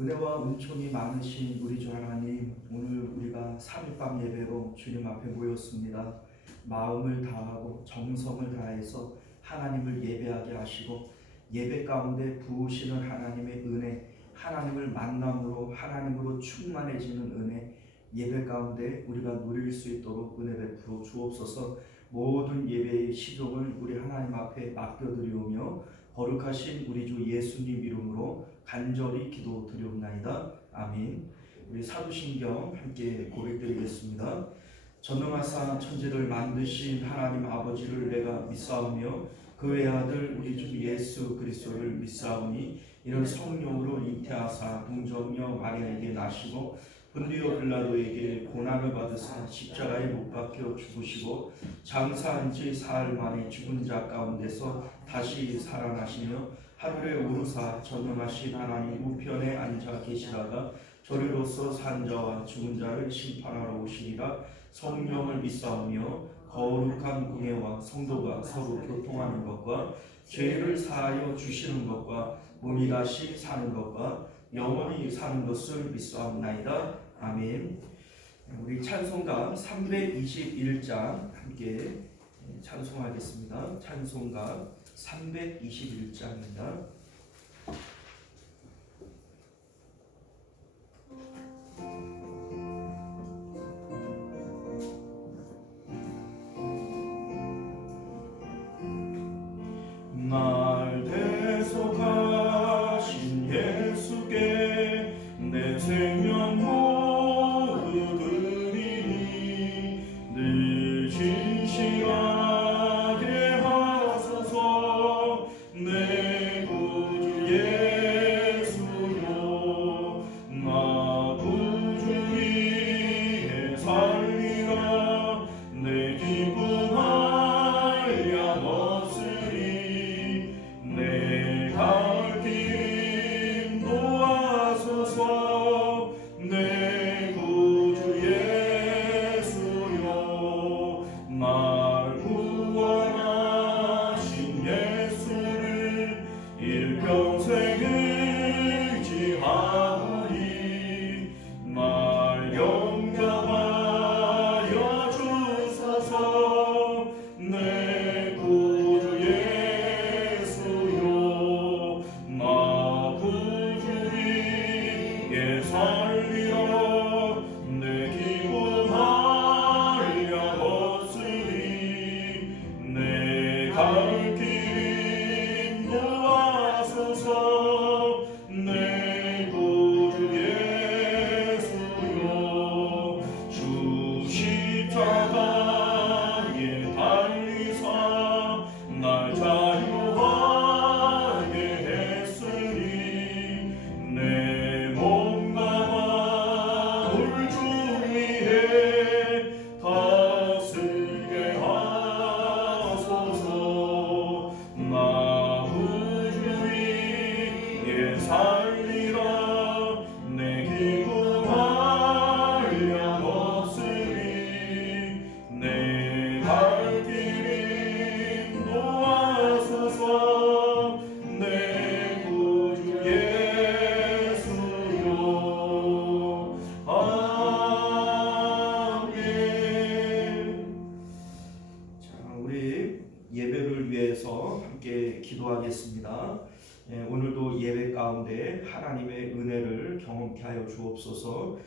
은혜와 은총이 많으신 우리 주 하나님, 오늘 우리가 3일밤 예배로 주님 앞에 모였습니다. 마음을 다하고 정성을 다해서 하나님을 예배하게 하시고 예배 가운데 부으시는 하나님의 은혜, 하나님을 만남으로 하나님으로 충만해지는 은혜, 예배 가운데 우리가 누릴 수 있도록 은혜 베풀어 주옵소서. 모든 예배의 시종을 우리 하나님 앞에 맡겨드리오며 거룩하신 우리 주 예수님 이름으로 간절히 기도드리옵나이다. 아멘. 우리 사도신경 함께 고백드리겠습니다. 전능하사 천지를 만드신 하나님 아버지를 내가 믿사오며 그 외아들 우리 주 예수 그리스도를 믿사오니 이는 성령으로 잉태하사 동정녀 마리아에게 나시고 본디오 빌라도에게 고난을 받으사 십자가에 못 박혀 죽으시고 장사한 지 사흘 만에 죽은 자 가운데서 다시 살아나시며 하늘에 오르사 전능하신 하나님 우편에 앉아 계시다가 저리로서 산 자와 죽은 자를 심판하러 오시리라. 성령을 믿사오며 거룩한 은혜와 성도가 서로 교통하는 것과 죄를 사하여 주시는 것과 몸이 다시 사는 것과 영원히 사는 것을 믿사옵나이다. 아멘. 우리 찬송가 321장 함께 찬송하겠습니다. 찬송가 321장입니다. 날 대속하신 예수께 내 생명 모두 드리니 늘 진실하게 하소서. 내 구주 예수여 나 구주 위에 살리라. 내 기쁨할 양 없으리. 내 갈 길 도와소서. 내 구주 예수여 날 구원하신 예수를 일평생 의지하오니 날 영접하여 주소서. 내 구주 예수여 나 구주 위에 살리라. 내 기쁨할 양 없으리. 내 갈 길 인도하소서. 내 구주 예수여 주 십자가에 달리사 날 자유하게 했으니 내 몸과 마음을 주 위에 다스리게 하소서. 나 구주 위에 살리라. 내 기쁨할 양 없으리. 내 갈 길 인도하소서. 내 구주 예수여 아멘. 자, 우리 예배를 위해서 함께 기도하겠습니다. 오늘도 예배 가운데 하나님의 은혜를 경험케 하여 주옵소서.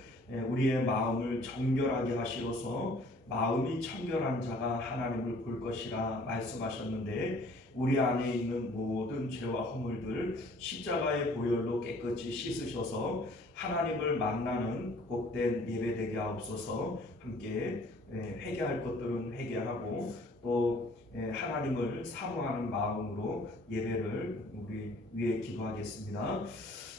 우리의 마음을 정결하게 하시어서 마음이 청결한 자가 하나님을 볼 것이라 말씀하셨는데 우리 안에 있는 모든 죄와 허물들 십자가의 보혈로 깨끗이 씻으셔서 하나님을 만나는 복된 예배 되게 하옵소서. 함께 회개할 것들은 회개하고 또 하나님을 사모하는 마음으로 예배를 우리 위해 기도하겠습니다.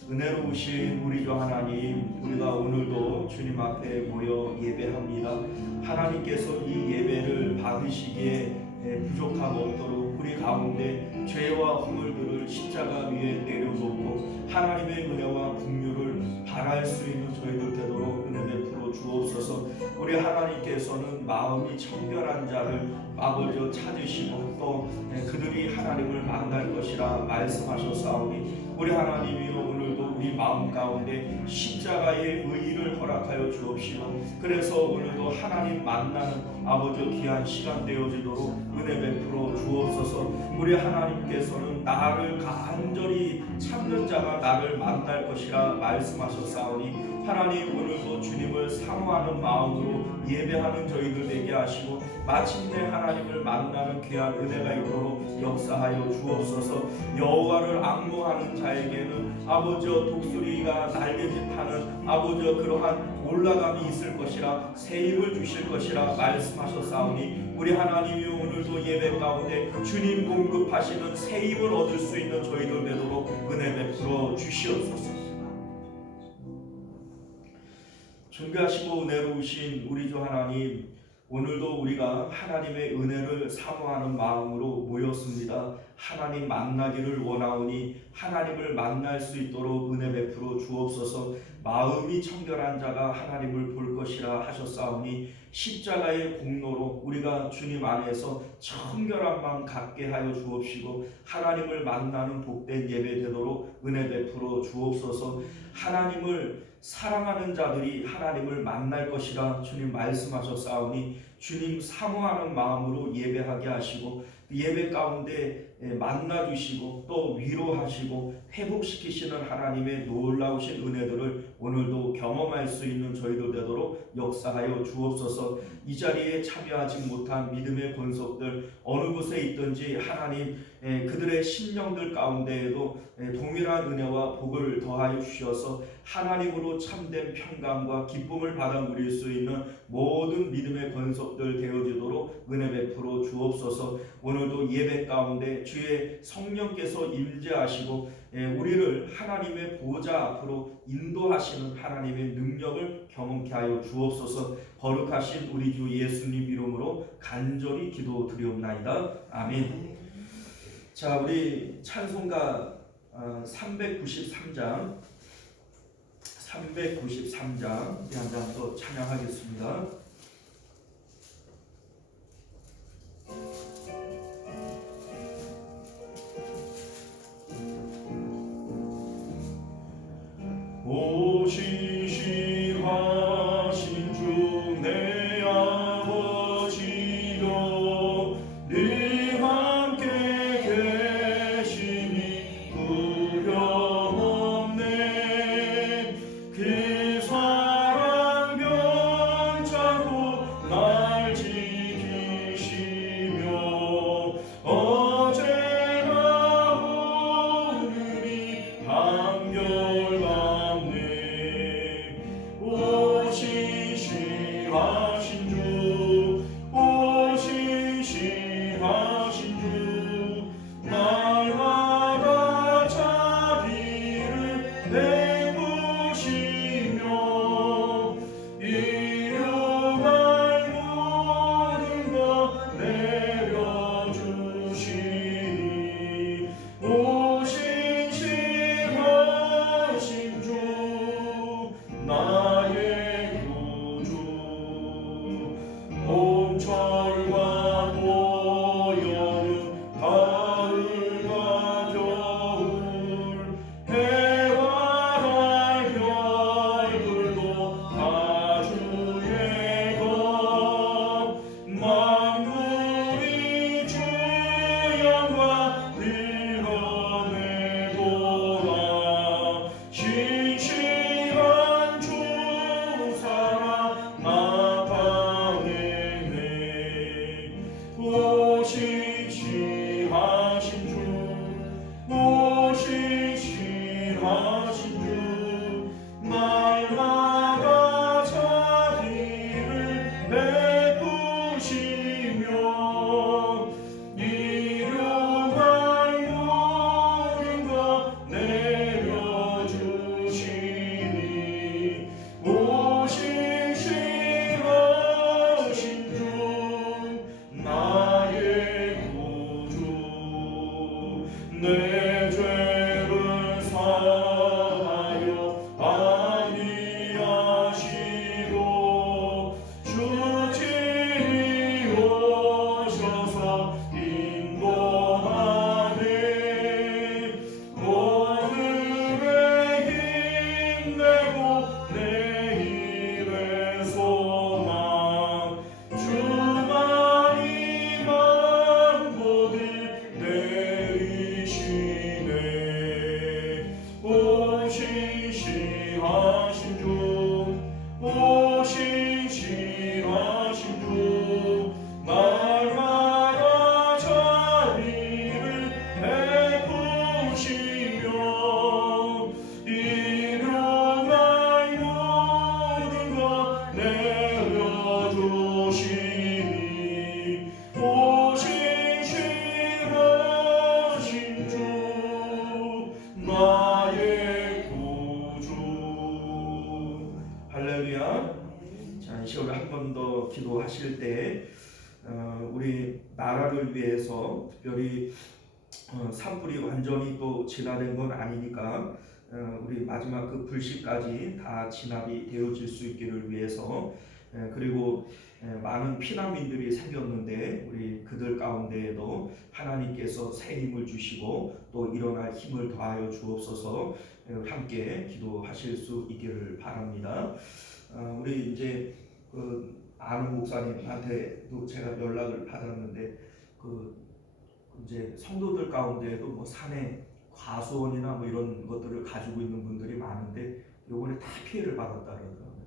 은혜로우신 우리 주 하나님, 우리가 오늘도 주님 앞에 모여 예배합니다. 하나님께서 이 예배를 받으시기에 부족함 없도록 우리 가운데 죄와 허물들을 십자가 위에 내려놓고 하나님의 은혜와 긍휼을 바랄 수 있는 저희들 되도록 은혜 베풀어 주옵소서. 우리 하나님께서는 마음이 청결한 자를 아버지여 찾으시고 또 그들이 하나님을 만날 것이라 말씀하셨사오니 우리 하나님이여 오늘도 우리 마음 가운데 십자가의 의의를 허락하여 주옵시고, 그래서 오늘도 하나님 만나는 아버지 귀한 시간 되어지도록 은혜 베풀어 주옵소서. 우리 하나님께서는 나를 간절히 찾는 자가 나를 만날 것이라 말씀하셨사오니, 하나님 오늘도 주님을 사모하는 마음으로 예배하는 저희들 되게 하시고, 마침내 하나님을 만나는 귀한 은혜가 있도록 역사하여 주옵소서. 여호와를 앙모하는 자에게는 아버지여 독수리가 날개짓하는 아버지여 그러한 올라감이 있을 것이라, 새 힘을 주실 것이라 말씀하셨사오니, 우리 하나님이 오늘도 예배 가운데 주님 공급하시는 새 힘을 얻을 수 있는 저희들 되도록 은혜 베풀어 주시옵소서. 존귀하시고 은혜로우신 우리 주 하나님, 오늘도 우리가 하나님의 은혜를 사모하는 마음으로 모였습니다. 하나님 만나기를 원하오니 하나님을 만날 수 있도록 은혜 베풀어 주옵소서. 마음이 청결한 자가 하나님을 볼 것이라 하셨사오니, 십자가의 공로로 우리가 주님 안에서 청결한 마음 갖게 하여 주옵시고, 하나님을 만나는 복된 예배 되도록 은혜 베풀어 주옵소서. 하나님을 사랑하는 자들이 하나님을 만날 것이라 주님 말씀하셨사오니, 주님 사모하는 마음으로 예배하게 하시고, 예배 가운데 만나주시고 또 위로하시고 회복시키시는 하나님의 놀라우신 은혜들을 오늘도 경험할 수 있는 저희들 되도록 역사하여 주옵소서. 이 자리에 참여하지 못한 믿음의 권속들 어느 곳에 있든지 하나님 그들의 심령들 가운데에도 동일한 은혜와 복을 더하여 주셔서 하나님으로 참된 평강과 기쁨을 받아 누릴 수 있는 모든 믿음의 권속들 되어지도록 은혜 베풀어 주옵소서. 오늘도 예배 가운데 주의 성령께서 임재하시고 우리를 하나님의 보좌 앞으로 인도하시는 하나님의 능력을 경험케 하여 주옵소서. 거룩하신 우리 주 예수님 이름으로 간절히 기도드리옵나이다. 아멘. 자, 우리 찬송가 393장 우리 한 장 더 찬양하겠습니다. 오시시하신 주 내 아버지여, 늘 함께 계시니 두려움없네. 그 사랑 변찮고 날 지키시며 어제나 오늘이 한결같네. 할렐루야. 자, 이 시간에 한 번 더 기도하실 때 우리 나라를 위해서 특별히 산불이 완전히 또 진화된 건 아니니까 우리 마지막 그 불씨까지 다 진압이 되어질 수 있기를 위해서 그리고 많은 피난민들이 생겼는데 우리 그들 가운데에도 하나님께서 새 힘을 주시고 또 일어날 힘을 더하여 주옵소서. 함께 기도하실 수 있기를 바랍니다. 우리 이제 그 아는 목사님한테도 제가 연락을 받았는데 그 이제 성도들 가운데에도 뭐 산에 과수원이나 뭐 이런 것들을 가지고 있는 분들이 많은데 요번에 다 피해를 받았다 그러더라고요.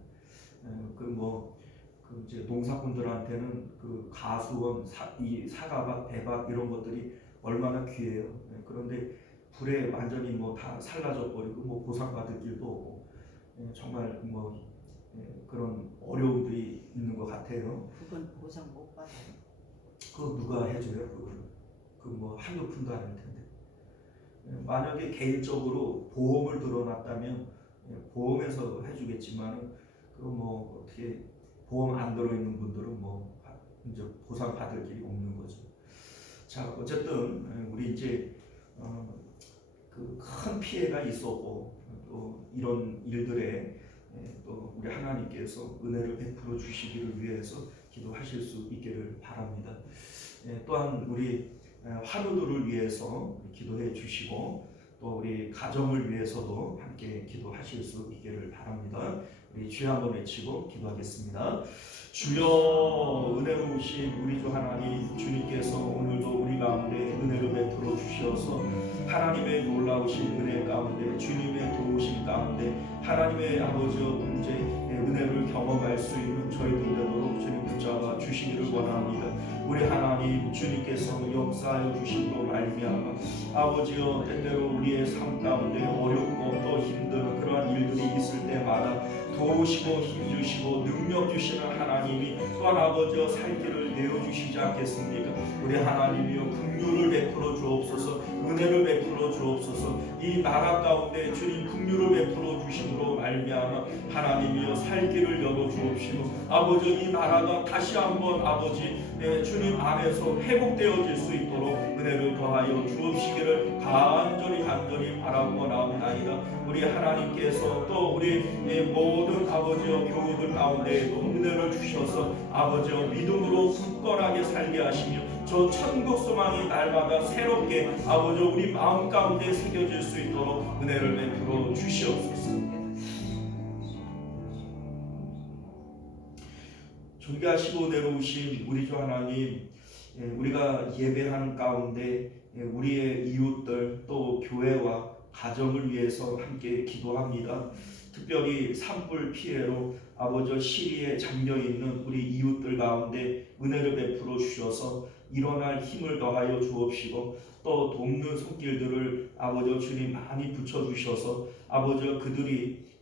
그 이제 농사꾼들한테는 그 가수원, 이 사과밭, 배밭 이런 것들이 얼마나 귀해요. 그런데 불에 완전히 뭐 다 살라져 버리고 뭐 보상받을 길도 없고 정말 뭐 그런 어려움들이 있는 것 같아요. 그건 보상 못 받아요. 그거 누가 해줘요? 그 뭐 한두 푼도 아닐 텐데. 만약에 개인적으로 보험을 들어놨다면 보험에서 해주겠지만 그 뭐 어떻게 보험 안 들어있는 분들은 뭐 이제 보상 받을 길이 없는 거죠. 자, 어쨌든 우리 이제 그 큰 피해가 있었고 또 이런 일들에 또 우리 하나님께서 은혜를 베풀어 주시기를 위해서 기도하실 수 있기를 바랍니다. 또한 우리 환우들을 위해서 기도해 주시고 또 우리 가정을 위해서도 함께 기도하실 수 있기를 바랍니다. 우리 주여 한번 외치고 기도하겠습니다. 주여, 은혜로우신 우리 주 하나님, 주님께서 오늘도 우리 가운데 은혜를 베풀어 주셔서 하나님의 놀라우신 은혜 가운데, 주님의 도우심 가운데 하나님의 아버지여 이제 은혜를 경험할 수 있는 저희들 되도록 주님 붙잡아 주시기를 원합니다. 우리 하나님, 주님께서 역사하여 주심으로 말미암아 아버지여 때때로 우리의 삶 가운데 어렵고 또 힘든 그러한 일들이 있을 때마다 도우시고 힘주시고 능력 주시는 하나님이 또한 아버지여 살 길을 내어주시지 않겠습니까? 우리 하나님이여 긍휼을 베풀어 주옵소서, 은혜를 베풀어 주옵소서. 이 나라 가운데 주님 긍휼을 베풀어 주심으로 말미암아 하나님이여 살 길을 열어 주옵시고 아버지 이 나라가 다시 한번 아버지 주님 안에서 회복되어질 수 있도록 은혜를 더하여 주옵시기를 간절히 바라고 나옵나이다. 우리 하나님께서 또 우리 모든 아버지여 교우들 가운데에도 은혜를 주셔서 아버지여 믿음으로 굳건하게 살게 하시며 저 천국 소망이 날마다 새롭게 아버지여 우리 마음 가운데 새겨질 수 있도록 은혜를 베풀어 주시옵소서. 존귀하시고 내려오신 우리 주 하나님, 우리가 예배하는 가운데 우리의 이웃들 또 교회와 가정을 위해서 함께 기도합니다. 특별히 산불 피해로 아버지 시리에 잠겨있는 우리 이웃들 가운데 은혜를 베풀어 주셔서 일어날 힘을 더하여 주옵시고 또 돕는 손길들을 아버지 주님 많이 붙여주셔서 아버지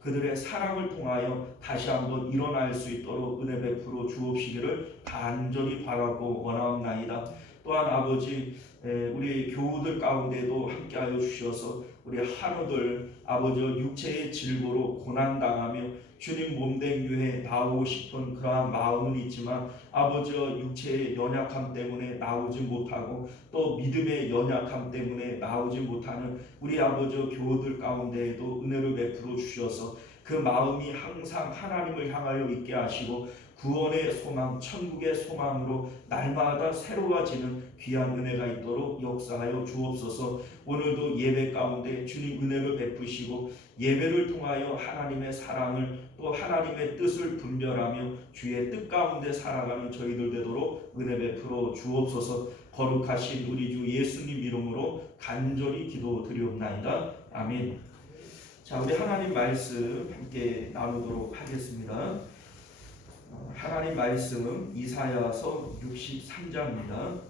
그들의 사랑을 통하여 다시 한번 일어날 수 있도록 은혜 베풀어 주옵시기를 간절히 바라고 원하옵나이다. 또한 아버지 우리 교우들 가운데도 함께하여 주셔서 우리 한우들 아버지 육체의 질고로 고난당하며 주님 몸된 교회에 나오고 싶은 그러한 마음은 있지만 아버지 육체의 연약함 때문에 나오지 못하고 또 믿음의 연약함 때문에 나오지 못하는 우리 아버지 교우들 가운데에도 은혜를 베풀어 주셔서 그 마음이 항상 하나님을 향하여 있게 하시고 구원의 소망, 천국의 소망으로 날마다 새로워지는 귀한 은혜가 있도록 역사하여 주옵소서. 오늘도 예배 가운데 주님 은혜를 베푸시고 예배를 통하여 하나님의 사랑을 또 하나님의 뜻을 분별하며 주의 뜻 가운데 살아가는 저희들 되도록 은혜 베풀어 주옵소서. 거룩하신 우리 주 예수님 이름으로 간절히 기도드리옵나이다. 아멘. 자, 우리 하나님 말씀 함께 나누도록 하겠습니다. 하나님 말씀 이사야서 63장입니다.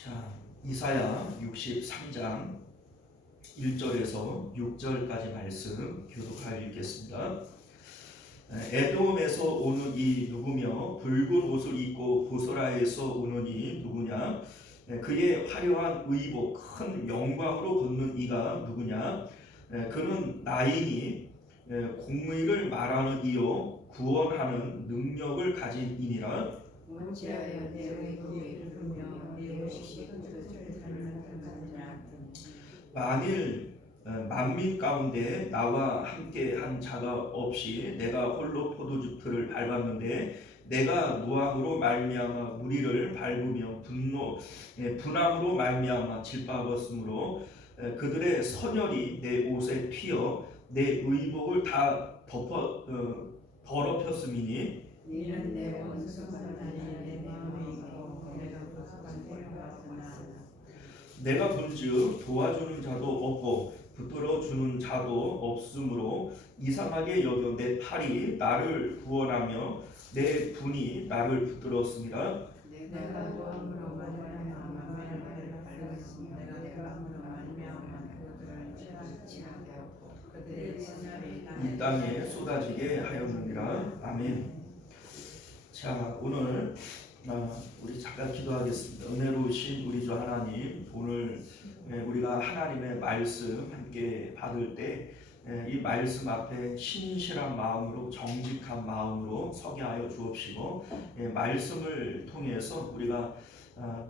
자, 이사야 63장 1절에서 6절까지 말씀 교독하여 읽겠습니다. 에돔에서 오는 이 누구며 붉은 옷을 입고 보스라에서 오느니 누구냐? 그의 화려한 의복 큰 영광으로 걷는 이가 누구냐? 그는 나인이 공의를 말하는 이요 구원하는 능력을 가진 이니라. 어찌하여 내 의복을 입으며 내 옷이 그것을 닮았느냐. 만일 만민 가운데 나와 함께 한 자가 없이 내가 홀로 포도주 틀을 밟았는데 내가 무함으로 말미암아 무리를 밟으며 분함으로 말미암아 질밟았으므로 그들의 선열이 내 옷에 튀어 내 의복을 다 더럽혔음이니 이는 내 원수가 나니 내 마음에 있고 내가 부족한 데였으나 내가 본즉 도와주는 자도 없고 붙들어주는 자도 없으므로 이상하게 여겨 내 팔이 나를 구원하며 내 분이 나를 붙들었습니다. 내가 무함으로 말미암아 말을 밟았으며 내가 무함으로 말미암아 그들을 취하게 하고 그들의 선열이 이 땅에 쏟아지게 하였느니라. 아멘. 자, 오늘 우리 잠깐 기도하겠습니다. 은혜로우신 우리 주 하나님, 오늘 우리가 하나님의 말씀 함께 받을 때 이 말씀 앞에 신실한 마음으로 정직한 마음으로 서게 하여 주옵시고 말씀을 통해서 우리가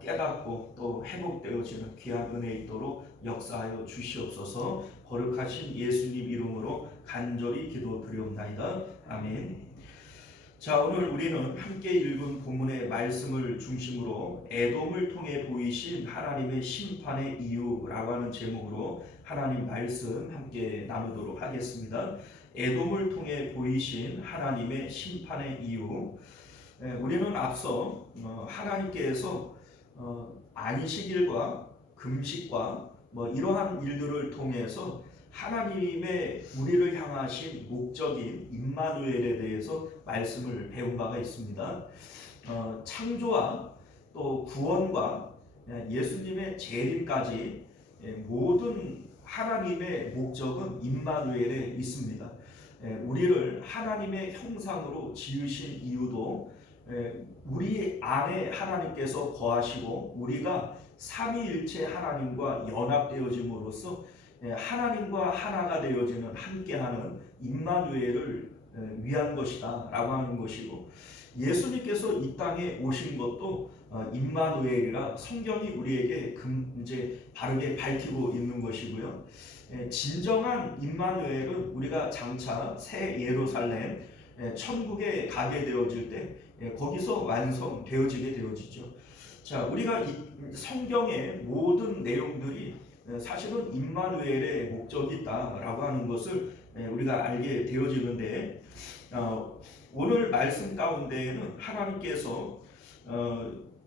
깨닫고 또 회복되어지는 귀한 은혜 있도록 역사하여 주시옵소서. 거룩하신 예수님 이름으로 간절히 기도드리옵나이다. 아멘. 자, 오늘 우리는 함께 읽은 본문의 말씀을 중심으로 에돔을 통해 보이신 하나님의 심판의 이유라고 하는 제목으로 하나님 말씀 함께 나누도록 하겠습니다. 에돔을 통해 보이신 하나님의 심판의 이유. 우리는 앞서 하나님께서 안식일과 금식과 이러한 일들을 통해서 하나님의 우리를 향하신 목적인 임마누엘에 대해서 말씀을 배운 바가 있습니다. 창조와 또 구원과 예수님의 재림까지 모든 하나님의 목적은 임마누엘에 있습니다. 우리를 하나님의 형상으로 지으신 이유도 우리 안에 하나님께서 거하시고 우리가 삼위일체 하나님과 연합되어짐으로써 하나님과 하나가 되어지는 함께하는 임마누엘을 위한 것이다 라고 하는 것이고, 예수님께서 이 땅에 오신 것도 임마누엘이라 성경이 우리에게 이제 바르게 밝히고 있는 것이고요. 진정한 임마누엘은 우리가 장차 새 예루살렘 천국에 가게 되어질 때 거기서 완성되어지게 되어지죠. 자, 우리가 이 성경의 모든 내용들이 사실은 임마누엘의 목적이 있다라고 하는 것을 우리가 알게 되어지는데, 오늘 말씀 가운데에는 하나님께서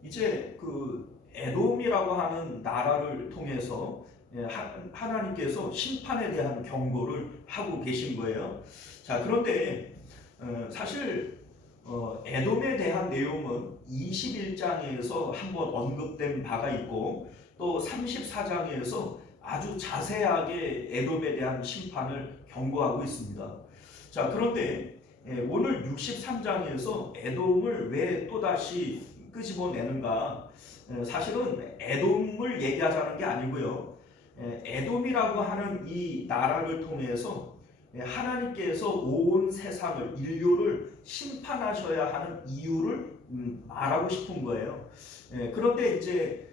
이제 그 에돔이라고 하는 나라를 통해서 하나님께서 심판에 대한 경고를 하고 계신 거예요. 자, 그런데 사실 에돔에 대한 내용은 21장에서 한번 언급된 바가 있고 또 34장에서 아주 자세하게 에돔에 대한 심판을 경고하고 있습니다. 자, 그런데 오늘 63장에서 에돔을 왜 또다시 끄집어내는가? 사실은 에돔을 얘기하자는 게 아니고요. 에돔이라고 하는 이 나라를 통해서 하나님께서 온 세상을, 인류를 심판하셔야 하는 이유를 말하고 싶은 거예요. 그런데 이제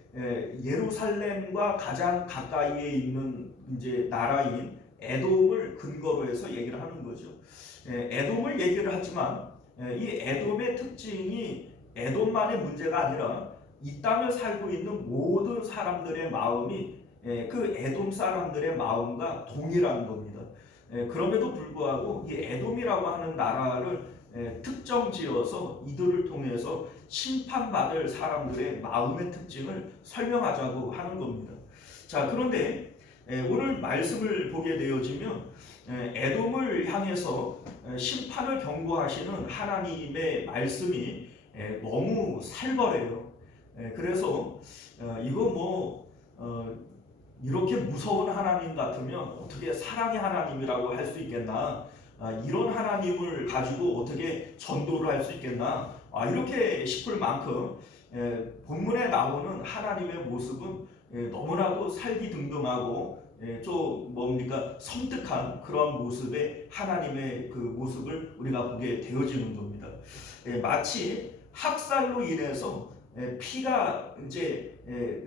예루살렘과 가장 가까이에 있는 이제 나라인 에돔을 근거로 해서 얘기를 하는 거죠. 에돔을 얘기를 하지만 이 에돔의 특징이 에돔만의 문제가 아니라 이 땅을 살고 있는 모든 사람들의 마음이 그 에돔 사람들의 마음과 동일한 겁니다. 그럼에도 불구하고 이 에돔이라고 하는 나라를 특정 지어서 이들을 통해서 심판받을 사람들의 마음의 특징을 설명하자고 하는 겁니다. 자, 그런데 오늘 말씀을 보게 되어지면 에돔을 향해서 심판을 경고하시는 하나님의 말씀이 너무 살벌해요. 그래서 이거 이렇게 무서운 하나님 같으면 어떻게 사랑의 하나님이라고 할 수 있겠나? 이런 하나님을 가지고 어떻게 전도를 할 수 있겠나? 이렇게 싶을 만큼 본문에 나오는 하나님의 모습은 너무나도 살기등등하고 좀 뭡니까 섬뜩한 그런 모습의 하나님의 그 모습을 우리가 보게 되어지는 겁니다. 마치 학살로 인해서 피가 이제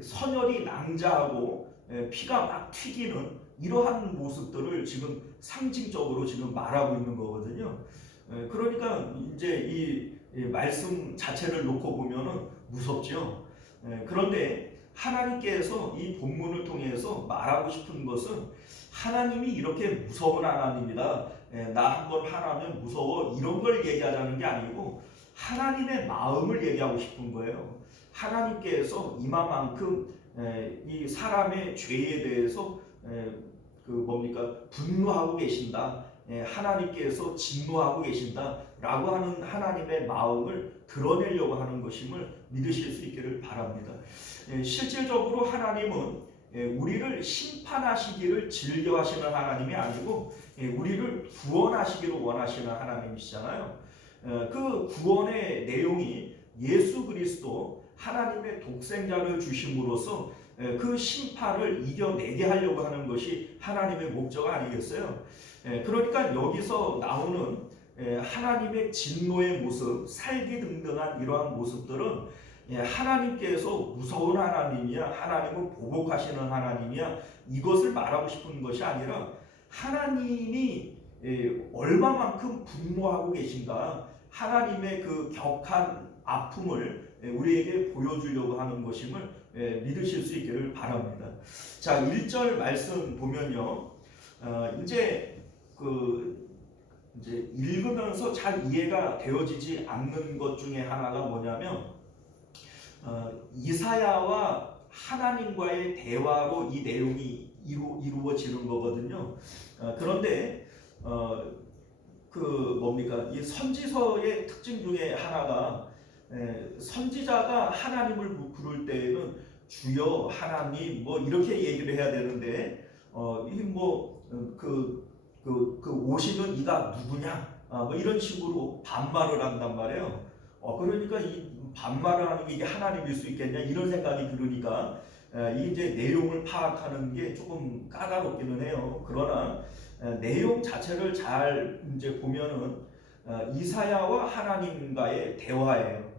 선혈이 낭자하고 피가 막 튀기는 이러한 모습들을 지금 상징적으로 지금 말하고 있는 거거든요. 그러니까 이제 이 말씀 자체를 놓고 보면은 무섭죠. 그런데 하나님께서 이 본문을 통해서 말하고 싶은 것은 하나님이 이렇게 무서운 하나님이다. 나 한번 하나면 무서워 이런 걸 얘기하자는 게 아니고 하나님의 마음을 얘기하고 싶은 거예요. 하나님께서 이만큼 이 사람의 죄에 대해서 그 뭡니까 분노하고 계신다. 하나님께서 진노하고 계신다라고 하는 하나님의 마음을 드러내려고 하는 것임을 믿으실 수 있기를 바랍니다. 실질적으로 하나님은 우리를 심판하시기를 즐겨하시는 하나님이 아니고 우리를 구원하시기를 원하시는 하나님이시잖아요. 그 구원의 내용이 예수 그리스도 하나님의 독생자를 주심으로써 그 심판을 이겨내게 하려고 하는 것이 하나님의 목적 아니겠어요? 그러니까 여기서 나오는 하나님의 진노의 모습, 살기등등한 이러한 모습들은 하나님께서 무서운 하나님이야, 하나님은 보복하시는 하나님이야, 이것을 말하고 싶은 것이 아니라 하나님이 얼마만큼 분노하고 계신가, 하나님의 그 격한 아픔을 우리에게 보여주려고 하는 것임을 믿으실 수 있기를 바랍니다. 자, 1절 말씀 보면요, 이제 읽으면서 잘 이해가 되어지지 않는 것 중에 하나가 뭐냐면 이사야와 하나님과의 대화로 이 내용이 이루어지는 거거든요. 그런데 그 뭡니까 이 선지서의 특징 중에 하나가 선지자가 하나님을 부를 때에는 주여 하나님 뭐 이렇게 얘기를 해야 되는데 그 오시는 이가 누구냐 뭐 이런 식으로 반말을 한단 말이에요. 그러니까 이 반말을 하는 게 이게 하나님일 수 있겠냐 이런 생각이 들으니까 이제 내용을 파악하는 게 조금 까다롭기는 해요. 그러나 내용 자체를 잘 이제 보면은 이사야와 하나님과의 대화예요.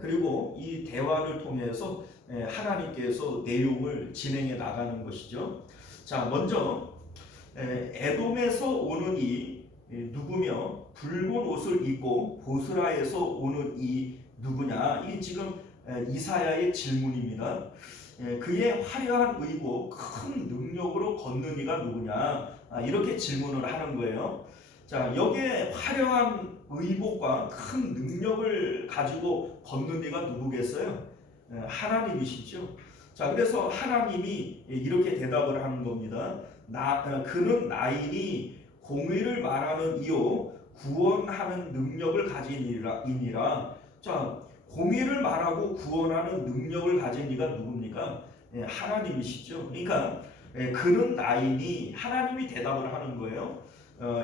그리고 이 대화를 통해서 하나님께서 내용을 진행해 나가는 것이죠. 자, 먼저 에돔에서 오는 이 누구며 붉은 옷을 입고 보스라에서 오는 이 누구냐? 이 지금 이사야의 질문입니다. 그의 화려한 의복, 큰 능력으로 걷는 이가 누구냐? 이렇게 질문을 하는 거예요. 자, 여기에 화려한 의복과 큰 능력을 가지고 걷는 이가 누구겠어요? 하나님이시죠. 자, 그래서 하나님이 이렇게 대답을 하는 겁니다. 그는 나이니 공의를 말하는 이요 구원하는 능력을 가진 이니라. 자, 공의를 말하고 구원하는 능력을 가진 이가 누굽니까? 하나님이시죠. 그러니까 그는 나이니 하나님이 대답을 하는 거예요.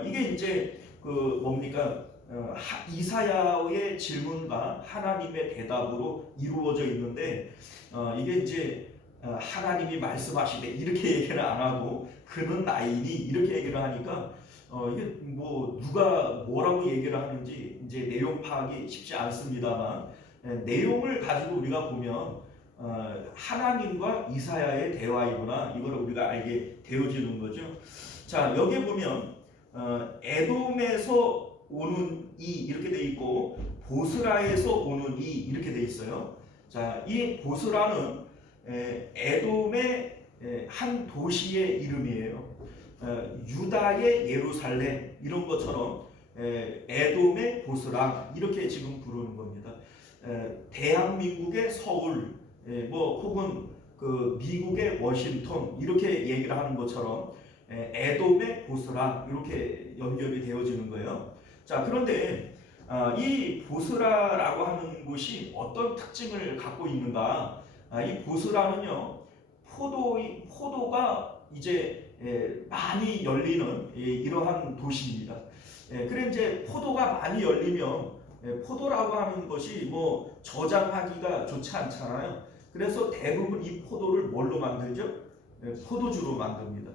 이게 이제 그 뭡니까 이사야의 질문과 하나님의 대답으로 이루어져 있는데 이게 이제 하나님이 말씀하시되 이렇게 얘기를 안 하고 그는 나이니 이렇게 얘기를 하니까 이게 뭐 누가 뭐라고 얘기를 하는지 이제 내용 파악이 쉽지 않습니다만 내용을 가지고 우리가 보면 하나님과 이사야의 대화이구나 이걸 우리가 알게 되어지는 거죠. 자, 여기 보면 에돔에서 오는 이 이렇게 돼 있고 보스라에서 오는 이 이렇게 돼 있어요. 자, 이 보스라는 에돔의 한 도시의 이름이에요. 유다의 예루살렘 이런 것처럼 에돔의 보스라 이렇게 지금 부르는 겁니다. 대한민국의 서울 뭐 혹은 그 미국의 워싱턴 이렇게 얘기를 하는 것처럼 에돔의 보스라 이렇게 연결이 되어지는 거예요. 자, 그런데 이 보스라라고 하는 곳이 어떤 특징을 갖고 있는가? 이 보스라는요 포도가 이제 많이 열리는 이러한 도시입니다. 그래 이제 포도가 많이 열리면 포도라고 하는 것이 뭐 저장하기가 좋지 않잖아요. 그래서 대부분 이 포도를 뭘로 만들죠? 포도주로 만듭니다.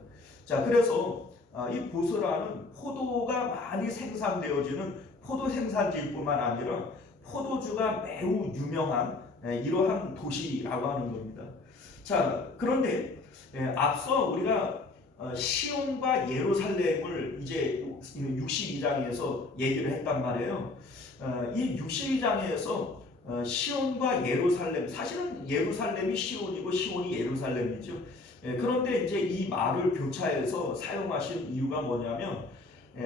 자, 그래서 이 보스라는 포도가 많이 생산되어지는 포도 생산지일 뿐만 아니라 포도주가 매우 유명한 이러한 도시라고 하는 겁니다. 자, 그런데 앞서 우리가 시온과 예루살렘을 이제 62장에서 얘기를 했단 말이에요. 이 62장에서 시온과 예루살렘, 사실은 예루살렘이 시온이고 시온이 예루살렘이죠. 그런데 이제 이 말을 교차해서 사용하신 이유가 뭐냐면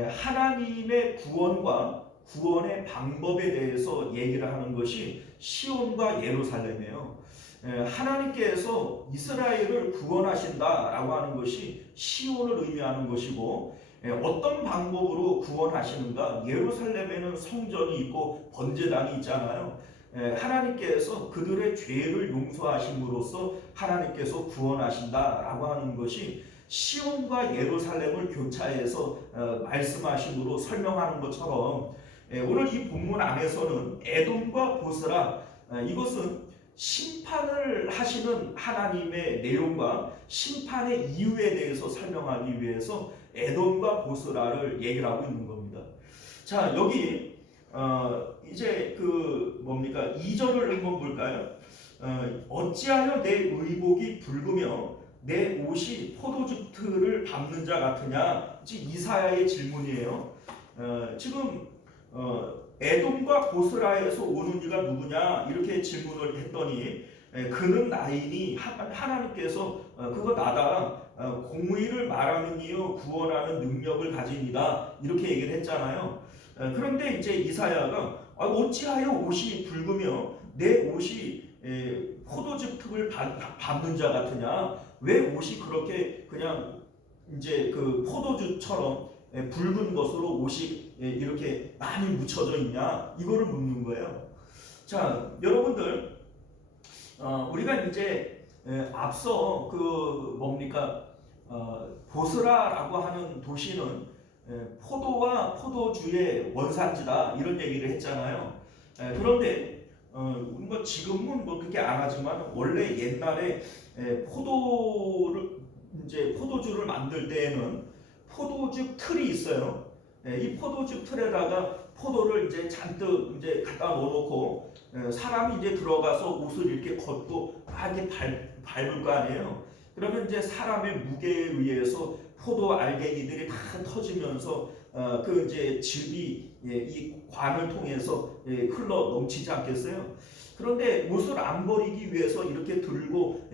하나님의 구원과 구원의 방법에 대해서 얘기를 하는 것이 시온과 예루살렘이에요. 하나님께서 이스라엘을 구원하신다라고 하는 것이 시온을 의미하는 것이고, 어떤 방법으로 구원하시는가? 예루살렘에는 성전이 있고 번제단이 있잖아요. 하나님께서 그들의 죄를 용서하심으로써 하나님께서 구원하신다라고 하는 것이 시온과 예루살렘을 교차해서 말씀하심으로 설명하는 것처럼, 오늘 이 본문 안에서는 에돔과 보스라, 이것은 심판을 하시는 하나님의 내용과 심판의 이유에 대해서 설명하기 위해서 에돔과 보스라를 얘기를 하고 있는 겁니다. 자, 여기 이제 그 뭡니까? 2절을 한번 볼까요? 어찌하여 내 의복이 붉으며 내 옷이 포도주 틀을 밟는 자 같으냐? 이사야의 질문이에요. 지금 에돔과 보스라에서 오는 이가 누구냐? 이렇게 질문을 했더니 그는 나이니 하나님께서 그거 나다, 공의를 말하는 이요 구원하는 능력을 가진 이다, 이렇게 얘기를 했잖아요. 그런데 이제 이사야가 어찌하여 옷이 붉으며 내 옷이 포도즙 틈을 밟는 자 같으냐? 왜 옷이 그렇게 그냥 이제 그 포도주처럼 붉은 것으로 옷이 이렇게 많이 묻혀져 있냐? 이거를 묻는 거예요. 자, 여러분들, 우리가 이제 앞서 그 뭡니까? 보스라라고 하는 도시는 포도와 포도주의 원산지다, 이런 얘기를 했잖아요. 그런데 뭐 지금은 뭐 그렇게 안 하지만 원래 옛날에 포도주를 만들 때에는 포도주 틀이 있어요. 이 포도주 틀에다가 포도를 이제 잔뜩 이제 갖다 넣어놓고 사람이 이제 들어가서 옷을 이렇게 걷고 막 이렇게 밟을 거 아니에요. 그러면 이제 사람의 무게에 의해서 포도 알갱이들이 다 터지면서 그 이제 즙이 이 관을 통해서 흘러 넘치지 않겠어요? 그런데 옷을 안 버리기 위해서 이렇게 들고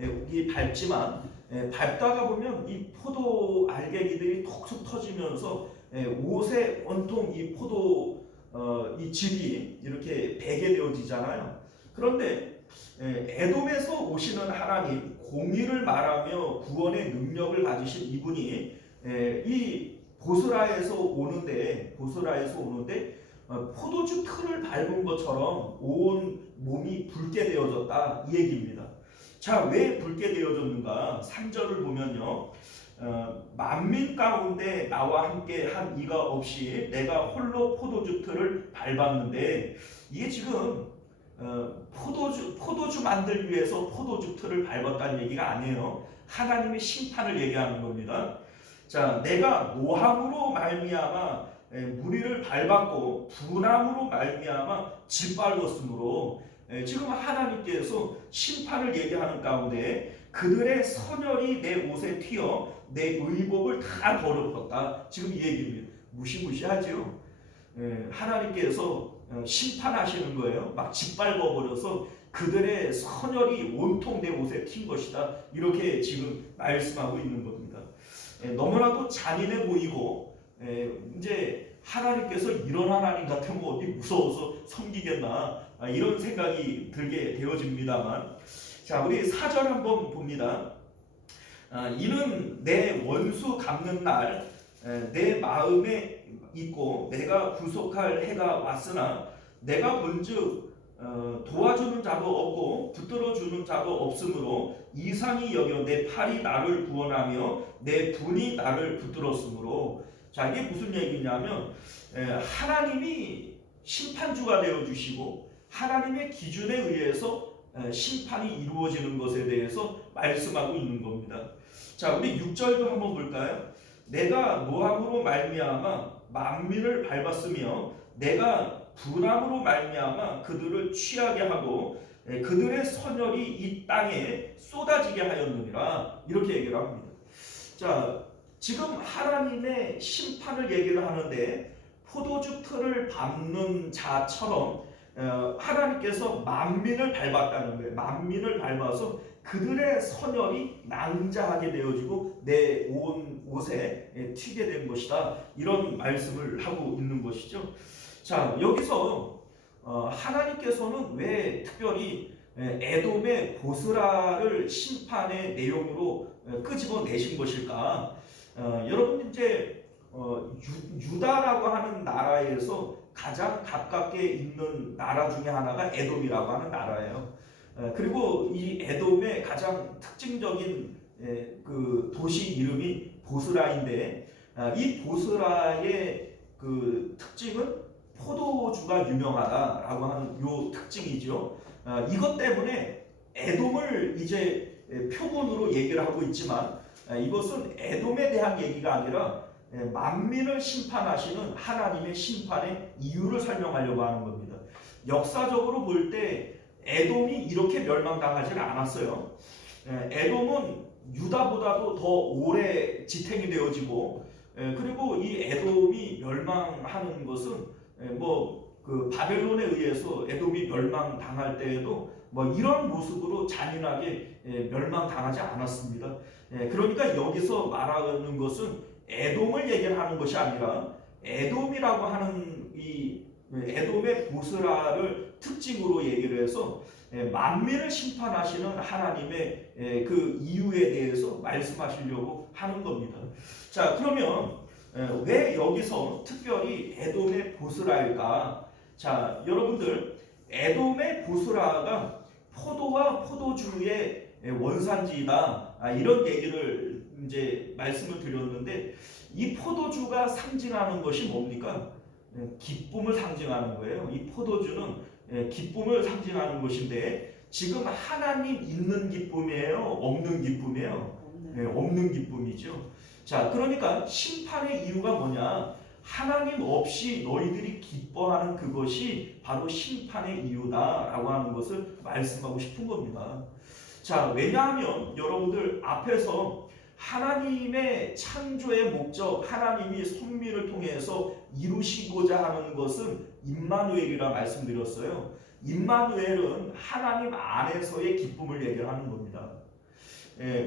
밟지만 밟다가 보면 이 포도 알갱이들이 톡톡 터지면서 옷에 온통 이 포도 이 즙이 이렇게 배게 되어지잖아요. 그런데 에돔에서 오시는 하나님, 공의를 말하며 구원의 능력을 가지신 이분이 이 보스라에서 오는데 포도주 틀을 밟은 것처럼 온 몸이 붉게 되어졌다, 이 얘기입니다. 자, 왜 붉게 되어졌는가? 3절을 보면요, 만민 가운데 나와 함께 한 이가 없이 내가 홀로 포도주 틀을 밟았는데, 이게 지금 포도주 만들기 위해서 포도주 틀을 밟았다는 얘기가 아니에요. 하나님의 심판을 얘기하는 겁니다. 자, 내가 노함으로 말미암아 무리를 밟았고 분함으로 말미암아 짓밟았으므로, 지금 하나님께서 심판을 얘기하는 가운데 그들의 선열이 내 옷에 튀어 내 의복을 다 더럽혔다, 지금 이 얘기입니다. 무시무시하죠. 하나님께서 심판하시는 거예요. 막 짓밟아버려서 그들의 선열이 온통 내 옷에 튄 것이다, 이렇게 지금 말씀하고 있는 겁니다. 너무나도 잔인해 보이고, 이제 하나님께서 이런 하나님 같으면 어디 무서워서 섬기겠나, 이런 생각이 들게 되어집니다만, 자, 우리 4절 한번 봅니다. 이는 내 원수 갚는 날 내 마음에 있고 내가 구속할 해가 왔으나 내가 본즉 도와주는 자도 없고 붙들어주는 자도 없으므로 이상히 여겨 내 팔이 나를 구원하며 내 분이 나를 붙들었으므로. 자, 이게 무슨 얘기냐면 하나님이 심판주가 되어 주시고 하나님의 기준에 의해서 심판이 이루어지는 것에 대해서 말씀하고 있는 겁니다. 자, 우리 6절도 한번 볼까요? 내가 노함으로 말미암아 만민을 밟았으며 내가 불함으로 말미암아 그들을 취하게 하고 그들의 선열이 이 땅에 쏟아지게 하였느니라, 이렇게 얘기를 합니다. 자, 지금 하나님의 심판을 얘기를 하는데 포도주 틀을 밟는 자처럼 하나님께서 만민을 밟았다는 거예요. 만민을 밟아서 그들의 선열이 낭자하게 되어지고 내 온 옷에 튀게 된 것이다, 이런 말씀을 하고 있는 것이죠. 자, 여기서 하나님께서는 왜 특별히 에돔의 보스라를 심판의 내용으로 끄집어내신 것일까? 여러분 이제 유다라고 하는 나라에서 가장 가깝게 있는 나라 중에 하나가 에돔이라고 하는 나라예요. 그리고 이 에돔의 가장 특징적인 그 도시 이름이 보스라인데, 이 보스라의 그 특징은 포도주가 유명하다라고 하는 요 특징이죠. 이것 때문에 에돔을 이제 표본으로 얘기를 하고 있지만 이것은 에돔에 대한 얘기가 아니라 만민을 심판하시는 하나님의 심판의 이유를 설명하려고 하는 겁니다. 역사적으로 볼 때 에돔이 이렇게 멸망당하지는 않았어요. 에돔은 유다보다도 더 오래 지탱이 되어지고, 그리고 이 에돔이 멸망하는 것은 그 바벨론에 의해서 에돔이 멸망당할 때에도 이런 모습으로 잔인하게 멸망당하지 않았습니다. 그러니까 여기서 말하는 것은 에돔을 얘기를 하는 것이 아니라 에돔이라고 하는 이 에돔의 보스라를 특징으로 얘기를 해서 만민을 심판하시는 하나님의 그 이유에 대해서 말씀하시려고 하는 겁니다. 자, 그러면 왜 여기서 특별히 에돔의 보스라일까? 자, 여러분들, 에돔의 보스라가 포도와 포도주의 원산지이다, 이런 얘기를 이제 말씀을 드렸는데, 이 포도주가 상징하는 것이 뭡니까? 기쁨을 상징하는 거예요. 이 포도주는 기쁨을 상징하는 것인데, 지금 하나님 있는 기쁨이에요? 없는 기쁨이에요? 없는 기쁨이죠. 자, 그러니까 심판의 이유가 뭐냐? 하나님 없이 너희들이 기뻐하는 그것이 바로 심판의 이유다라고 하는 것을 말씀하고 싶은 겁니다. 자, 왜냐하면 여러분들 앞에서 하나님의 창조의 목적, 하나님이 선미를 통해서 이루시고자 하는 것은 임마누엘이라 말씀드렸어요. 임마누엘은 하나님 안에서의 기쁨을 얘기하는 겁니다.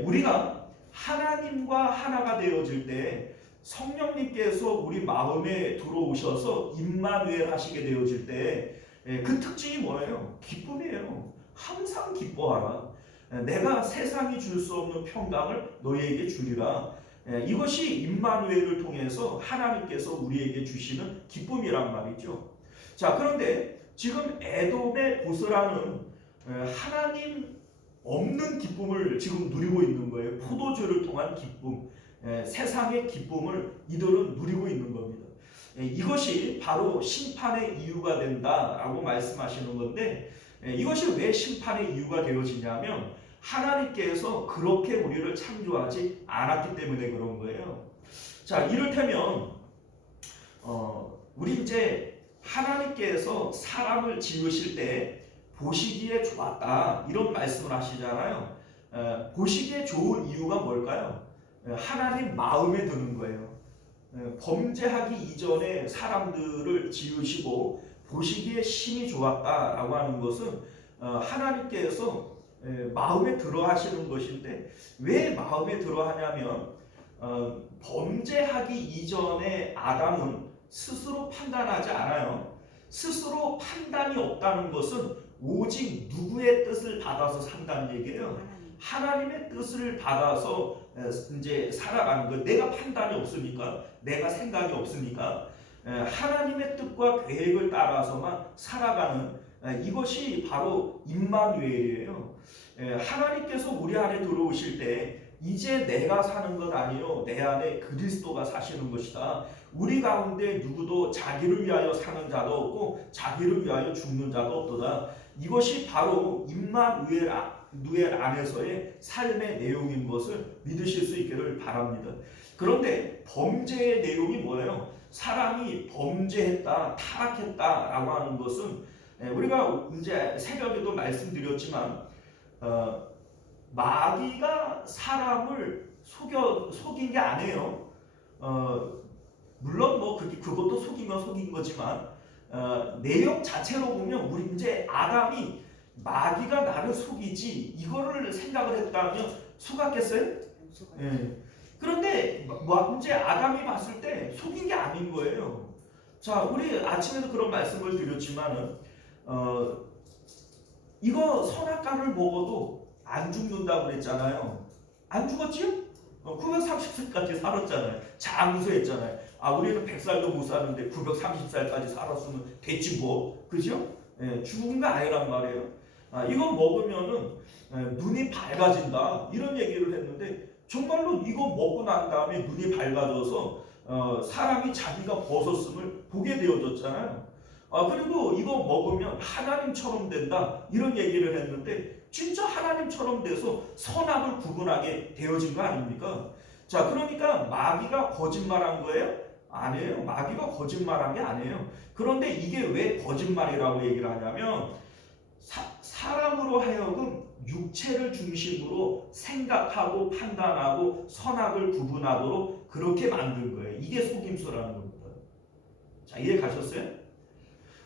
우리가 하나님과 하나가 되어질 때 성령님께서 우리 마음에 들어오셔서 임마누엘 하시게 되어질 때 그 특징이 뭐예요? 기쁨이에요. 항상 기뻐하라. 내가 세상이 줄 수 없는 평강을 너희에게 주리라. 이것이 임마누엘을 통해서 하나님께서 우리에게 주시는 기쁨이란 말이죠. 자, 그런데 지금 에돔의 보스라는 하나님 없는 기쁨을 지금 누리고 있는 거예요. 포도주를 통한 기쁨, 세상의 기쁨을 이들은 누리고 있는 겁니다. 이것이 바로 심판의 이유가 된다라고 말씀하시는 건데, 이것이 왜 심판의 이유가 되어지냐면 하나님께서 그렇게 우리를 창조하지 않았기 때문에 그런 거예요. 자, 이를테면 우리 이제 하나님께서 사람을 지으실 때 보시기에 좋았다, 이런 말씀을 하시잖아요. 보시기에 좋은 이유가 뭘까요? 하나님 마음에 드는 거예요. 범죄하기 이전에 사람들을 지으시고 보시기에 심히 좋았다라고 하는 것은 하나님께서 마음에 들어 하시는 것인데, 왜 마음에 들어 하냐면 범죄하기 이전에 아담은 스스로 판단하지 않아요. 스스로 판단이 없다는 것은 오직 누구의 뜻을 받아서 산다는 얘기예요. 하나님의 뜻을 받아서 이제 살아가는 거. 내가 판단이 없으니까, 내가 생각이 없으니까 하나님의 뜻과 계획을 따라서만 살아가는, 이것이 바로 임마누엘이에요. 하나님께서 우리 안에 들어오실 때 이제 내가 사는 것 아니요 내 안에 그리스도가 사시는 것이다. 우리 가운데 누구도 자기를 위하여 사는 자도 없고 자기를 위하여 죽는 자도 없도다. 이것이 바로 임마누엘 안에서의 삶의 내용인 것을 믿으실 수 있기를 바랍니다. 그런데 범죄의 내용이 뭐예요? 사람이 범죄했다, 타락했다라고 하는 것은 우리가 이제 새벽에도 말씀드렸지만 마귀가 사람을 속인 게 아니에요. 물론 뭐 그것도 속인 건 속인 거지만 내용 자체로 보면 우리 이제 아담이 마귀가 나를 속이지 이거를 생각을 했다면 속았겠어요? 예. 그런데 이제 아담이 봤을 때 속인 게 아닌 거예요. 자, 우리 아침에도 그런 말씀을 드렸지만은 이거 선악과를 먹어도 안 죽는다고 그랬잖아요. 안 죽었지요? 930살까지 살았잖아요. 장수했잖아요. 우리는 100살도 못 사는데 930살까지 살았으면 됐지 뭐. 그죠? 죽은 거 아니란 말이에요. 이거 먹으면은 눈이 밝아진다. 이런 얘기를 했는데 정말로 이거 먹고 난 다음에 눈이 밝아져서 사람이 자기가 벗었음을 보게 되어졌잖아요. 그리고 이거 먹으면 하나님처럼 된다. 이런 얘기를 했는데 진짜 하나님처럼 돼서 선악을 구분하게 되어진 거 아닙니까? 자, 그러니까 마귀가 거짓말한 거예요? 아니에요. 마귀가 거짓말한 게 아니에요. 그런데 이게 왜 거짓말이라고 얘기를 하냐면 사람으로 하여금 육체를 중심으로 생각하고 판단하고 선악을 구분하도록 그렇게 만든 거예요. 이게 속임수라는 겁니다. 자, 이해 가셨어요?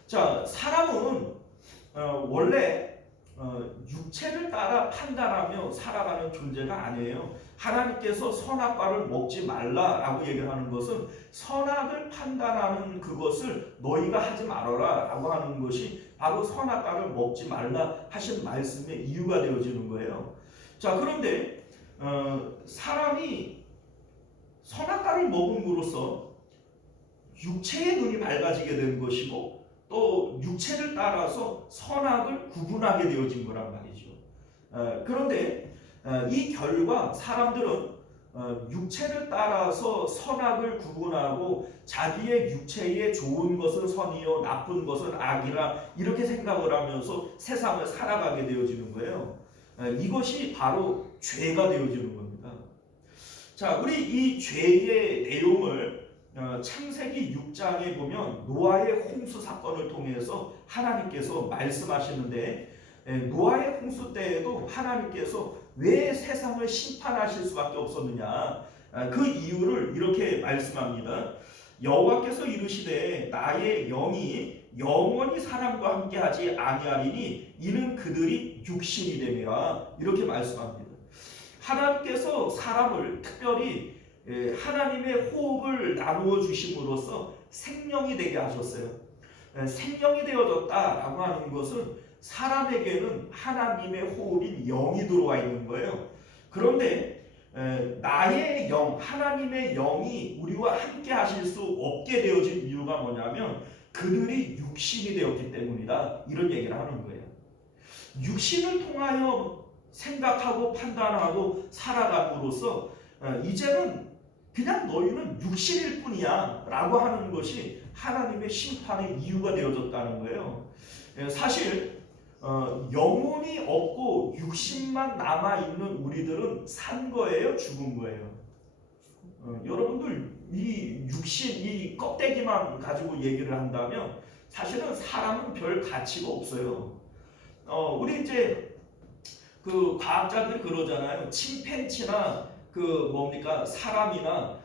자, 사람은 원래 육체를 따라 판단하며 살아가는 존재가 아니에요. 하나님께서 선악과를 먹지 말라라고 얘기를 하는 것은 선악을 판단하는 그것을 너희가 하지 말아라 라고 하는 것이 바로 선악과를 먹지 말라 하신 말씀의 이유가 되어지는 거예요. 자, 그런데 사람이 선악과를 먹음으로써 육체의 눈이 밝아지게 된 것이고 또 육체를 따라서 선악을 구분하게 되어진 거란 말이죠. 그런데 이 결과 사람들은 육체를 따라서 선악을 구분하고 자기의 육체에 좋은 것은 선이요 나쁜 것은 악이라 이렇게 생각을 하면서 세상을 살아가게 되어지는 거예요. 이것이 바로 죄가 되어지는 겁니다. 자, 우리 이 죄의 내용을 창세기 6장에 보면 노아의 홍수 사건을 통해서 하나님께서 말씀하시는데 노아의 홍수 때에도 하나님께서 왜 세상을 심판하실 수밖에 없었느냐 그 이유를 이렇게 말씀합니다. 여호와께서 이르시되 나의 영이 영원히 사람과 함께하지 아니하리니 이는 그들이 육신이 됨이라 이렇게 말씀합니다. 하나님께서 사람을 특별히 하나님의 호흡을 나누어 주심으로써 생명이 되게 하셨어요. 생명이 되어졌다라고 하는 것은 사람에게는 하나님의 호흡인 영이 들어와 있는 거예요. 그런데 나의 영, 하나님의 영이 우리와 함께 하실 수 없게 되어진 이유가 뭐냐면 그들이 육신이 되었기 때문이다. 이런 얘기를 하는 거예요. 육신을 통하여 생각하고 판단하고 살아감으로써 이제는 그냥 너희는 육신일 뿐이야 라고 하는 것이 하나님의 심판의 이유가 되어졌다는 거예요. 사실 영혼이 없고 육신만 남아있는 우리들은 산 거예요? 죽은 거예요? 여러분들 이 육신, 이 껍데기만 가지고 얘기를 한다면 사실은 사람은 별 가치가 없어요. 우리 이제 그 과학자들이 그러잖아요. 침팬지나 사람이나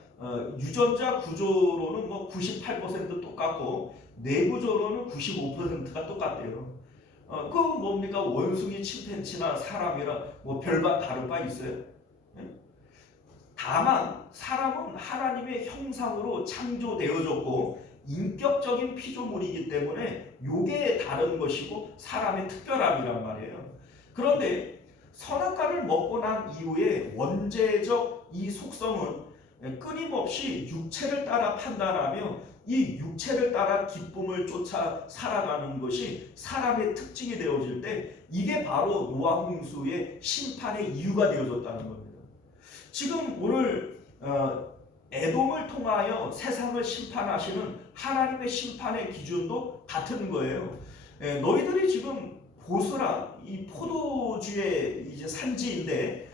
유전자 구조로는 뭐 98% 똑같고 내부적으로는 95%가 똑같대요. 원숭이, 침팬지나 사람이랑 뭐 별반 다를 바 있어요? 다만 사람은 하나님의 형상으로 창조되어졌고 인격적인 피조물이기 때문에 요게 다른 것이고 사람의 특별함이란 말이에요. 그런데 선악과를 먹고 난 이후에 원죄적 이 속성은 끊임없이 육체를 따라 판단하며 이 육체를 따라 기쁨을 쫓아 살아가는 것이 사람의 특징이 되어질 때 이게 바로 노아 홍수의 심판의 이유가 되어졌다는 겁니다. 지금 오늘 에돔을 통하여 세상을 심판하시는 하나님의 심판의 기준도 같은 거예요. 너희들이 지금 보스라 이 포도주의 이제 산지인데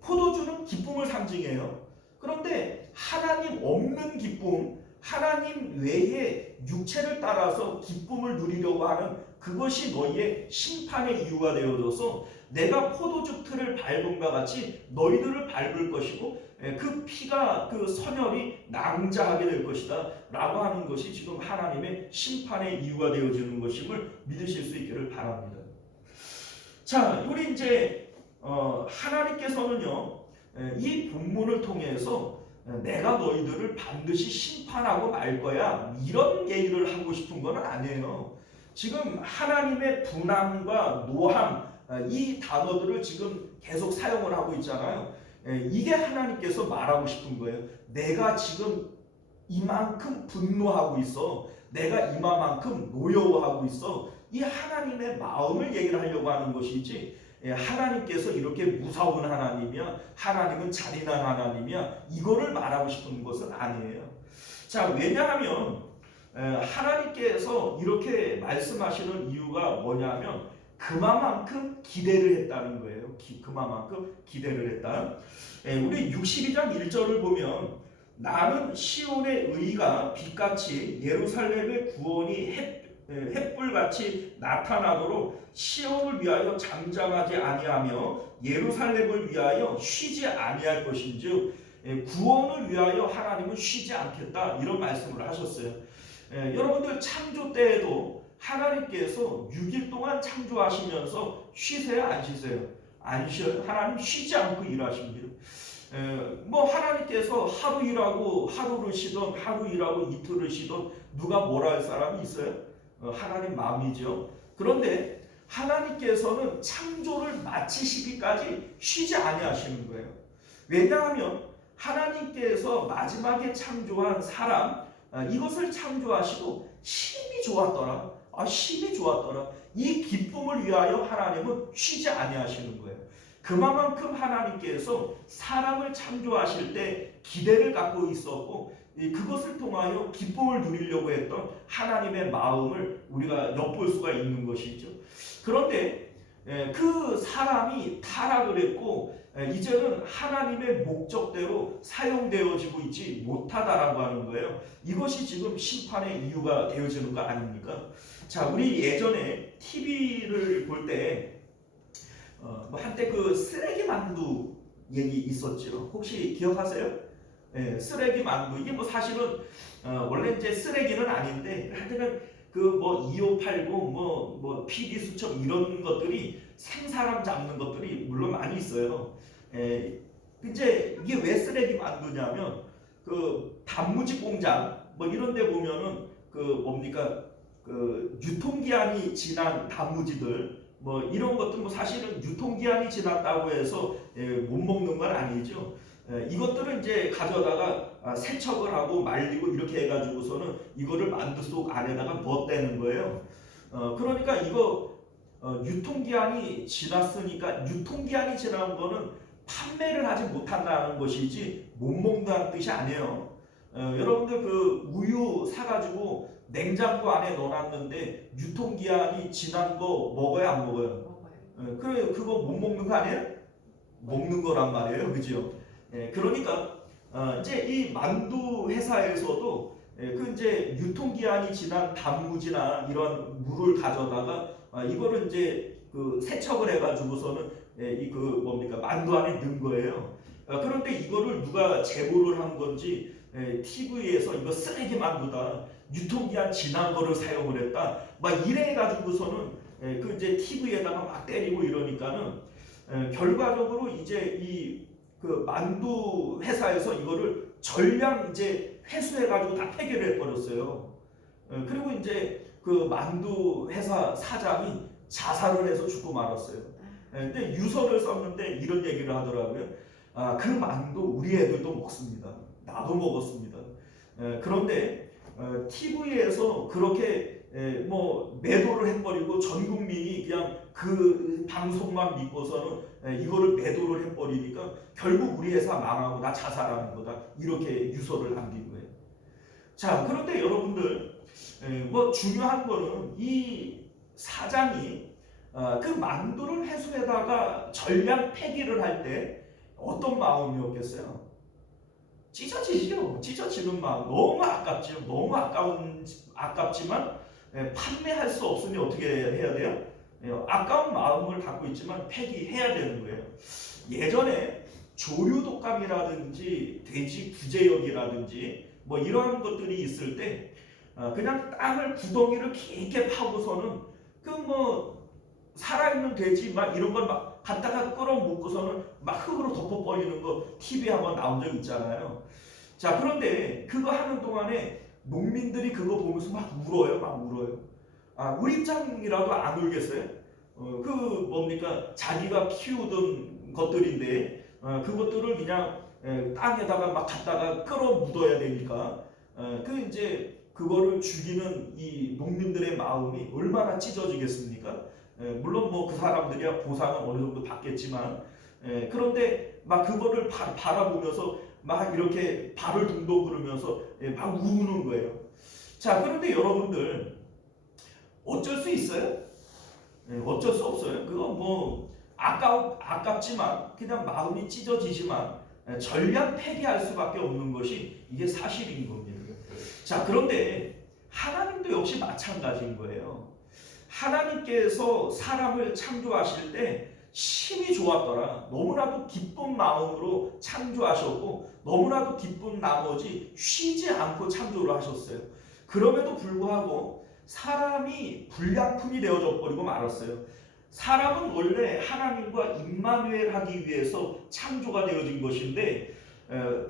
포도주는 기쁨을 상징해요. 그런데 하나님 없는 기쁨, 하나님 외에 육체를 따라서 기쁨을 누리려고 하는 그것이 너희의 심판의 이유가 되어져서 내가 포도주 틀을 밟음과 같이 너희들을 밟을 것이고 그 피가 그 선혈이 낭자하게 될 것이다 라고 하는 것이 지금 하나님의 심판의 이유가 되어지는 것임을 믿으실 수 있기를 바랍니다. 자, 우리 이제 하나님께서는요 이 본문을 통해서 내가 너희들을 반드시 심판하고 말 거야 이런 얘기를 하고 싶은 건 아니에요. 지금 하나님의 분함과 노함 이 단어들을 지금 계속 사용을 하고 있잖아요. 이게 하나님께서 말하고 싶은 거예요. 내가 지금 이만큼 분노하고 있어. 내가 이만큼 노여워하고 있어. 이 하나님의 마음을 얘기를 하려고 하는 것이지 하나님께서 이렇게 무서운 하나님이야, 하나님은 잔인한 하나님이야, 이거를 말하고 싶은 것은 아니에요. 자, 왜냐하면 하나님께서 이렇게 말씀하시는 이유가 뭐냐면 그만큼 기대를 했다는 거예요. 그만큼 기대를 했다. 우리 62장 1절을 보면 나는 시온의 의가 빛같이 예루살렘의 구원이 햇불같이 나타나도록 시온을 위하여 잠잠하지 아니하며 예루살렘을 위하여 쉬지 아니할 것인즉 구원을 위하여 하나님은 쉬지 않겠다 이런 말씀을 하셨어요. 여러분들 창조 때에도 하나님께서 6일 동안 창조하시면서 쉬세요 안 쉬세요? 안 쉬어요. 하나님 쉬지 않고 일하십니다. 뭐 하나님께서 하루 일하고 하루를 쉬던 하루 일하고 이틀을 쉬던 누가 뭐라 할 사람이 있어요? 하나님 마음이죠. 그런데 하나님께서는 창조를 마치시기까지 쉬지 아니하시는 거예요. 왜냐하면 하나님께서 마지막에 창조한 사람 이것을 창조하시고 심히 좋았더라. 심히 좋았더라. 이 기쁨을 위하여 하나님은 쉬지 아니하시는 거예요. 그만큼 하나님께서 사람을 창조하실 때 기대를 갖고 있었고 그것을 통하여 기쁨을 누리려고 했던 하나님의 마음을 우리가 엿볼 수가 있는 것이죠. 그런데 그 사람이 타락을 했고 이제는 하나님의 목적대로 사용되어지고 있지 못하다라고 하는 거예요. 이것이 지금 심판의 이유가 되어지는 거 아닙니까? 자, 우리 예전에 TV를 볼 때 뭐 한때 그 쓰레기 만두 얘기 있었죠. 혹시 기억하세요? 쓰레기 만두 이게 뭐 사실은 원래 이제 쓰레기는 아닌데 하여튼 그 뭐 2589 뭐 PD 수첩 이런 것들이 생사람 잡는 것들이 물론 많이 있어요. 이제 이게 왜 쓰레기 만두냐면 그 단무지 공장 뭐 이런 데 보면은 그 뭡니까 그 유통기한이 지난 단무지들 뭐 이런 것들 뭐 사실은 유통기한이 지났다고 해서 못 먹는 건 아니죠. 이것들은 이제 가져다가 세척을 하고 말리고 이렇게 해가지고서는 이거를 만두 속 안에다가 넣었다는 거예요. 그러니까 이거 유통기한이 지났으니까 유통기한이 지난 거는 판매를 하지 못한다는 것이지 못 먹는다는 뜻이 아니에요. 여러분들 그 우유 사가지고 냉장고 안에 넣어놨는데 유통기한이 지난 거 먹어요 안 먹어요? 그래 그거 못 먹는 거 아니에요? 먹는 거란 말이에요, 그죠? 그러니까 이제 이 만두 회사에서도 그 이제 유통기한이 지난 단무지나 이런 물을 가져다가 이거를 이제 그 세척을 해가지고서는 이 그 뭡니까 만두 안에 넣은 거예요. 그런데 이거를 누가 제보를 한 건지 TV에서 이거 쓰레기 만두다. 유통기한 지난 거를 사용을 했다. 막 이래 가지고서는 그 이제 TV에다가 막 때리고 이러니까는 결과적으로 이제 이 그 만두 회사에서 이거를 전량 이제 회수해 가지고 다 폐기를 해버렸어요. 그리고 이제 그 만두 회사 사장이 자살을 해서 죽고 말았어요. 근데 유서를 썼는데 이런 얘기를 하더라고요. 그 만두 우리 애들도 먹습니다. 나도 먹었습니다. 그런데 TV에서 그렇게 뭐 매도를 해버리고 전 국민이 그냥 그 방송만 믿고서는 이거를 매도를 해버리니까 결국 우리 회사 망하고 나 자살하는 거다, 이렇게 유서를 남긴 거예요. 자, 그런데 여러분들, 뭐 중요한 거는 이 사장이 그 만두를 회수에다가 전량 폐기를 할 때 어떤 마음이었겠어요? 찢어지죠. 찢어지는 마음. 너무 아깝죠. 너무 아깝지만 판매할 수 없으니 어떻게 해야 돼요? 아까운 마음을 갖고 있지만 폐기해야 되는 거예요. 예전에 조류독감이라든지 돼지 구제역이라든지 뭐 이런 것들이 있을 때 그냥 땅을 구덩이를 깊게 파고서는 그 뭐 살아있는 돼지 막 이런 걸 막 갖다가 끌어목고서는 막 흙으로 덮어버리는 거 TV에 한번 나온 적 있잖아요. 자, 그런데 그거 하는 동안에 농민들이 그거 보면서 막 울어요. 막 울어요. 우리 입장이라도 안 울겠어요? 그 뭡니까? 자기가 키우던 것들인데 그것들을 그냥 땅에다가 막 갖다가 끌어 묻어야 되니까 그 이제 그거를 죽이는 이 농민들의 마음이 얼마나 찢어지겠습니까? 물론 뭐 그 사람들이야 보상은 어느 정도 받겠지만 그런데 막 그거를 바라보면서 막 이렇게 발을 둥둥 구르면서 막 우는 거예요. 자, 그런데 여러분들 어쩔 수 있어요? 어쩔 수 없어요. 그건 뭐 아깝지만 그냥 마음이 찢어지지만 전량 폐기할 수밖에 없는 것이 이게 사실인 겁니다. 자, 그런데 하나님도 역시 마찬가지인 거예요. 하나님께서 사람을 창조하실 때 심히 좋았더라. 너무나도 기쁜 마음으로 창조하셨고 너무나도 기쁜 나머지 쉬지 않고 창조를 하셨어요. 그럼에도 불구하고 사람이 불량품이 되어져 버리고 말았어요. 사람은 원래 하나님과 임마누엘 하기 위해서 창조가 되어진 것인데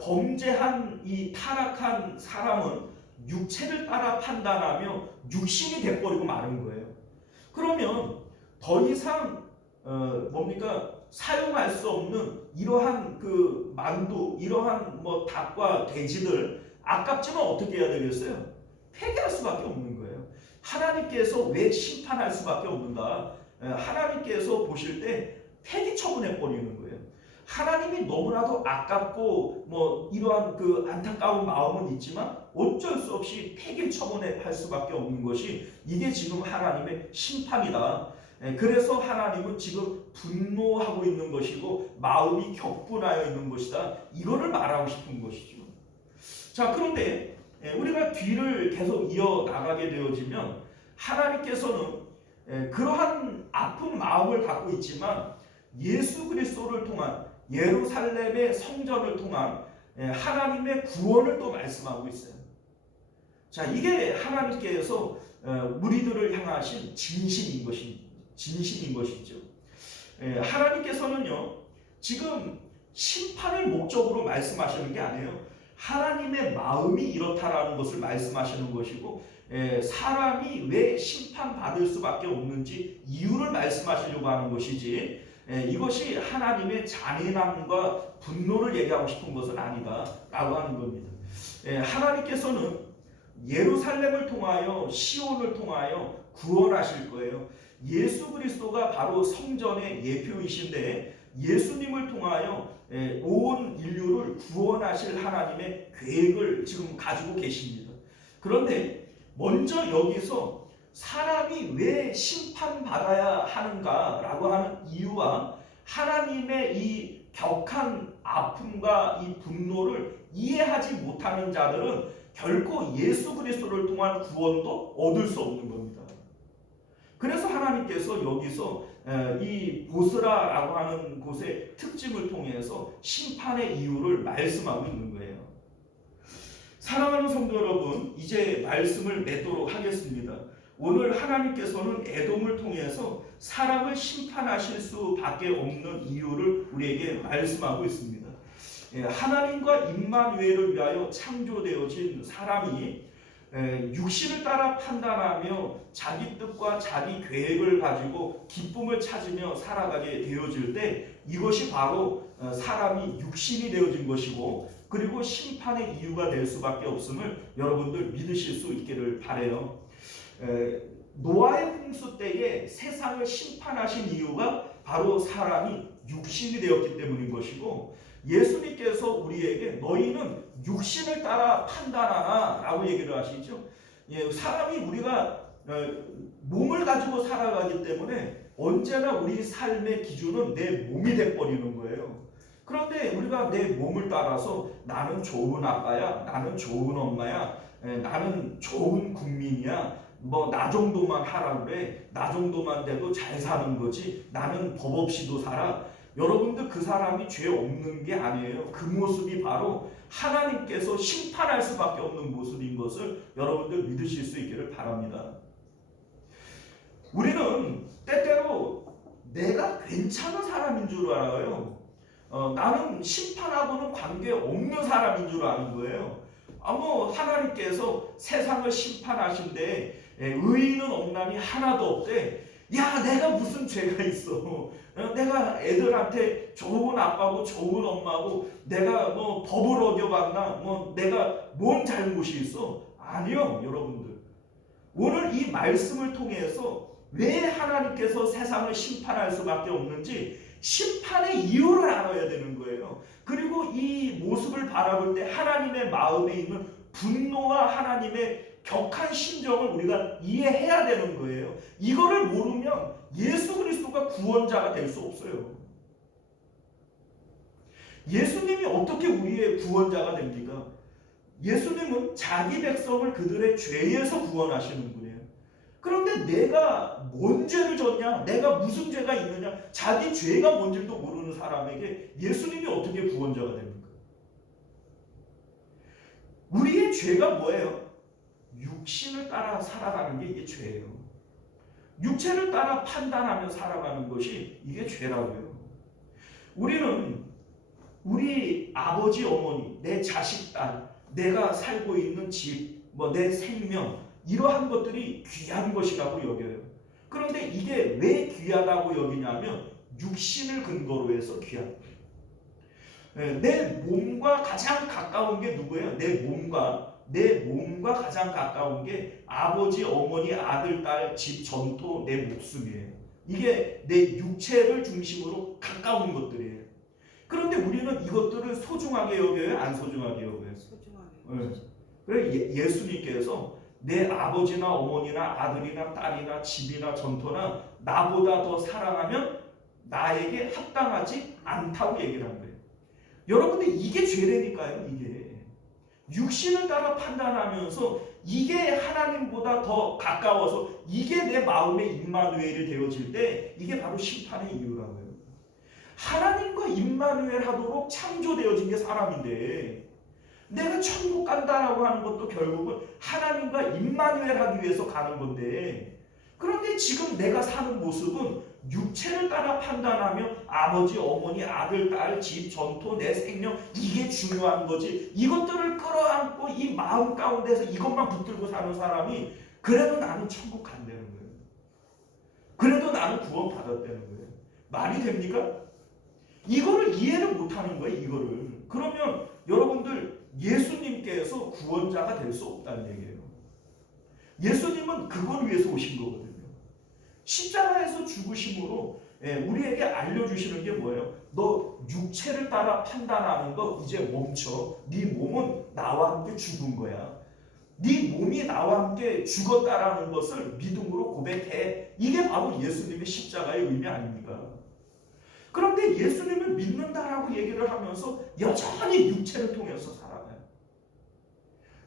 범죄한 이 타락한 사람은 육체를 따라 판단하며 육신이 돼버리고 마는 거예요. 그러면 더 이상 뭡니까? 사용할 수 없는 이러한 그 만두, 이러한 뭐 닭과 돼지들 아깝지만 어떻게 해야 되겠어요? 폐기할 수밖에 없는 거예요. 하나님께서 왜 심판할 수밖에 없는가? 하나님께서 보실 때 폐기 처분해 버리는 거예요. 하나님이 너무나도 아깝고 뭐 이러한 그 안타까운 마음은 있지만 어쩔 수 없이 폐기 처분할 수밖에 없는 것이 이게 지금 하나님의 심판이다. 그래서 하나님은 지금 분노하고 있는 것이고 마음이 격분하여 있는 것이다. 이거를 말하고 싶은 것이죠. 자, 그런데 우리가 뒤를 계속 이어나가게 되어지면 하나님께서는 그러한 아픈 마음을 갖고 있지만 예수 그리스도를 통한 예루살렘의 성전을 통한 하나님의 구원을 또 말씀하고 있어요. 자, 이게 하나님께서 무리들을 향하신 진심인 것이죠. 하나님께서는요 지금 심판을 목적으로 말씀하시는 게 아니에요. 하나님의 마음이 이렇다라는 것을 말씀하시는 것이고 사람이 왜 심판받을 수밖에 없는지 이유를 말씀하시려고 하는 것이지 이것이 하나님의 잔인함과 분노를 얘기하고 싶은 것은 아니다라고 하는 겁니다. 하나님께서는 예루살렘을 통하여 시온을 통하여 구원하실 거예요. 예수 그리스도가 바로 성전의 예표이신데 예수님을 통하여 온 인류를 구원하실 하나님의 계획을 지금 가지고 계십니다. 그런데 먼저 여기서 사람이 왜 심판받아야 하는가라고 하는 이유와 하나님의 이 격한 아픔과 이 분노를 이해하지 못하는 자들은 결코 예수 그리스도를 통한 구원도 얻을 수 없는 겁니다. 그래서 하나님께서 여기서 이 보스라라고 하는 곳의 특징을 통해서 심판의 이유를 말씀하고 있는 거예요. 사랑하는 성도 여러분, 이제 말씀을 맺도록 하겠습니다. 오늘 하나님께서는 에돔을 통해서 사람을 심판하실 수밖에 없는 이유를 우리에게 말씀하고 있습니다. 하나님과 임마누엘을 위하여 창조되어진 사람이 육신을 따라 판단하며 자기 뜻과 자기 계획을 가지고 기쁨을 찾으며 살아가게 되어질 때 이것이 바로 사람이 육신이 되어진 것이고 그리고 심판의 이유가 될 수밖에 없음을 여러분들 믿으실 수 있기를 바라요. 노아의 홍수 때에 세상을 심판하신 이유가 바로 사람이 육신이 되었기 때문인 것이고, 예수님께서 우리에게 너희는 육신을 따라 판단하나 라고 얘기를 하시죠. 사람이 우리가 몸을 가지고 살아가기 때문에 언제나 우리 삶의 기준은 내 몸이 돼버리는 거예요. 그런데 우리가 내 몸을 따라서 나는 좋은 아빠야, 나는 좋은 엄마야, 나는 좋은 국민이야, 뭐 나 정도만 하라 그래, 나 정도만 돼도 잘 사는 거지, 나는 법 없이도 살아. 여러분들, 그 사람이 죄 없는 게 아니에요. 그 모습이 바로 하나님께서 심판할 수밖에 없는 모습인 것을 여러분들 믿으실 수 있기를 바랍니다. 우리는 때때로 내가 괜찮은 사람인 줄 알아요. 나는 심판하고는 관계없는 사람인 줄 아는 거예요. 하나님께서 세상을 심판하신데 의인은 없나니 하나도 없대. 야, 내가 무슨 죄가 있어? 내가 애들한테 좋은 아빠고 좋은 엄마고 내가 뭐 법을 어겨봤나? 내가 뭔 잘못이 있어? 아니요, 여러분들. 오늘 이 말씀을 통해서 왜 하나님께서 세상을 심판할 수밖에 없는지 심판의 이유를 알아야 되는 거예요. 그리고 이 모습을 바라볼 때 하나님의 마음에 있는 분노와 하나님의 격한 심정을 우리가 이해해야 되는 거예요. 이거를 모르면 예수 그리스도가 구원자가 될 수 없어요. 예수님이 어떻게 우리의 구원자가 됩니까? 예수님은 자기 백성을 그들의 죄에서 구원하시는 분이에요. 그런데 내가 뭔 죄를 졌냐, 내가 무슨 죄가 있느냐, 자기 죄가 뭔지도 모르는 사람에게 예수님이 어떻게 구원자가 됩니까? 우리의 죄가 뭐예요? 육신을 따라 살아가는 게 이게 죄예요. 육체를 따라 판단하며 살아가는 것이 이게 죄라고요. 우리는 우리 아버지, 어머니, 내 자식, 딸, 내가 살고 있는 집, 내 생명, 이러한 것들이 귀한 것이라고 여겨요. 그런데 이게 왜 귀하다고 여기냐면 육신을 근거로 해서 귀한 거예요. 내 몸과 가장 가까운 게 누구예요? 내 몸과 가장 가까운 게 아버지, 어머니, 아들, 딸, 집, 전토, 내 목숨이에요. 이게 내 육체를 중심으로 가까운 것들이에요. 그런데 우리는 이것들을 소중하게 여겨요? 안 소중하게 여겨요? 소중하게. 그래 예수님께서 내 아버지나 어머니나 아들이나 딸이나 집이나 전토나 나보다 더 사랑하면 나에게 합당하지 않다고 얘기를 한 거예요. 여러분들, 이게 죄라니까요. 이게 육신을 따라 판단하면서 이게 하나님보다 더 가까워서 이게 내 마음의 임마누엘이 되어질 때 이게 바로 심판의 이유라고요. 하나님과 임마누엘 하도록 창조되어진 게 사람인데, 내가 천국 간다라고 하는 것도 결국은 하나님과 임마누엘 하기 위해서 가는 건데, 그런데 지금 내가 사는 모습은 육체를 따라 판단하며 아버지, 어머니, 아들, 딸, 집, 전토, 내 생명, 이게 중요한 거지. 이것들을 끌어안고 이 마음 가운데서 이것만 붙들고 사는 사람이 그래도 나는 천국 간다는 거예요. 그래도 나는 구원 받았다는 거예요. 말이 됩니까? 이거를 이해를 못하는 거예요. 이거를. 그러면 여러분들, 예수님께서 구원자가 될 수 없다는 얘기예요. 예수님은 그걸 위해서 오신 거거든요. 십자가에서 죽으심으로 우리에게 알려주시는 게 뭐예요? 너 육체를 따라 판단하는 거 이제 멈춰. 네 몸은 나와 함께 죽은 거야. 네 몸이 나와 함께 죽었다라는 것을 믿음으로 고백해. 이게 바로 예수님의 십자가의 의미 아닙니까? 그런데 예수님을 믿는다라고 얘기를 하면서 여전히 육체를 통해서 살아가요.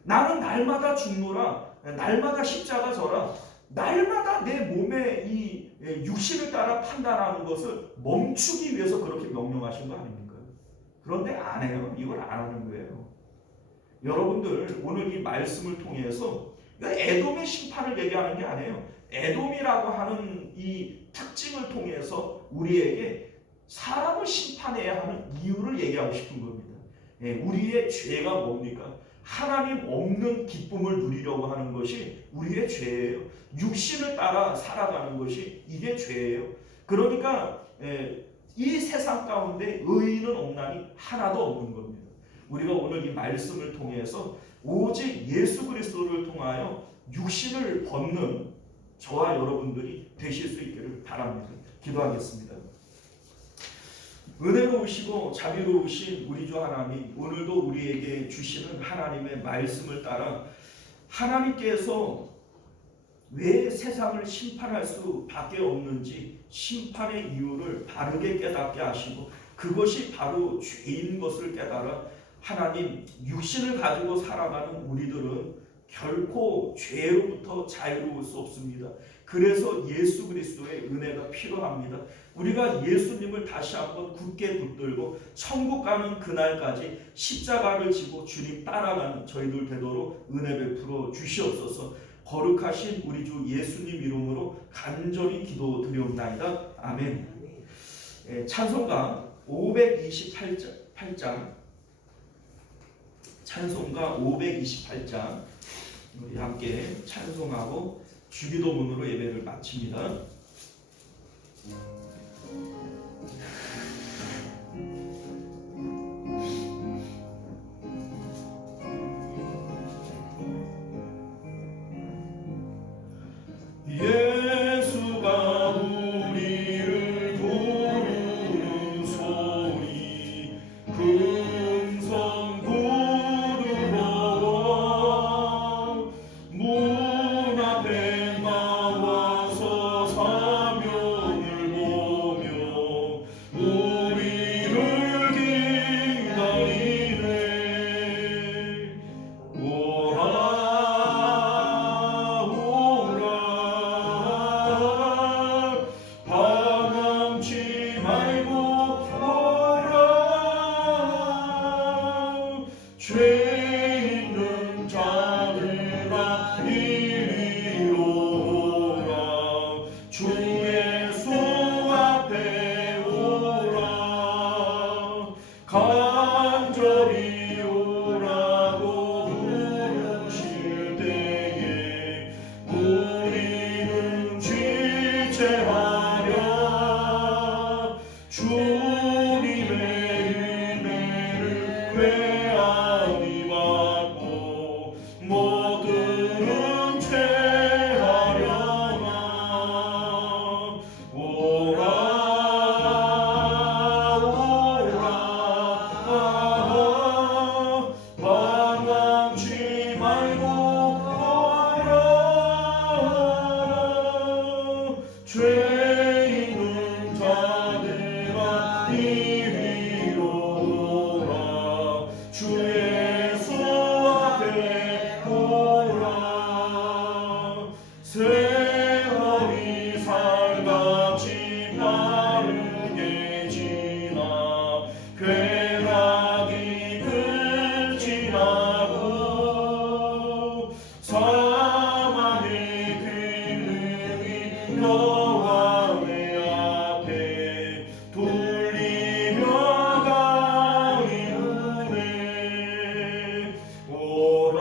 나는 날마다 죽노라, 날마다 십자가 져라, 날마다 내 몸의 이 육신을 따라 판단하는 것을 멈추기 위해서 그렇게 명령하신 거 아닙니까? 그런데 안 해요. 이걸 안 하는 거예요. 여러분들, 오늘 이 말씀을 통해서 에돔의 심판을 얘기하는 게 아니에요. 에돔이라고 하는 이 특징을 통해서 우리에게 사람을 심판해야 하는 이유를 얘기하고 싶은 겁니다. 우리의 죄가 뭡니까? 하나님 없는 기쁨을 누리려고 하는 것이 우리의 죄예요. 육신을 따라 살아가는 것이 이게 죄예요. 그러니까 이 세상 가운데 의인은 없나니 하나도 없는 겁니다. 우리가 오늘 이 말씀을 통해서 오직 예수 그리스도를 통하여 육신을 벗는 저와 여러분들이 되실 수 있기를 바랍니다. 기도하겠습니다. 은혜로우시고 자비로우신 우리 주 하나님, 오늘도 우리에게 주시는 하나님의 말씀을 따라 하나님께서 왜 세상을 심판할 수밖에 없는지 심판의 이유를 바르게 깨닫게 하시고, 그것이 바로 죄인 것을 깨달아 하나님, 육신을 가지고 살아가는 우리들은 결코 죄로부터 자유로울 수 없습니다. 그래서 예수 그리스도의 은혜가 필요합니다. 우리가 예수님을 다시 한번 굳게 붙들고 천국 가는 그날까지 십자가를 지고 주님 따라가는 저희들 되도록 은혜 베풀어 주시옵소서. 거룩하신 우리 주 예수님 이름으로 간절히 기도드리옵나이다. 아멘. 찬송가 528장, 찬송가 528장 우리 함께 찬송하고 주기도문으로 예배를 마칩니다. 예수가 우리를 부르는 소리, 금성 부르러 문 앞에 나와서 사명을 보며 우리를 기다리네. 방황치 말고 오라. 죄 있는 자들아 이리로 오라. 주 예수 앞에 오라. 간절히 오라고 부르실 때에 우리는 지체하랴. 주님의 은혜를 외아리 받고 모두는 체하려나. 오라 방황치 말고 오라. 죄 있는 자들아 이리로 오라. 주 예수 앞에 오라. 세월이 살같이 빠르게 지나 쾌락이 끝이 나고 사망의 기능이 너와 내 앞에 돌리며 가리우네. 오라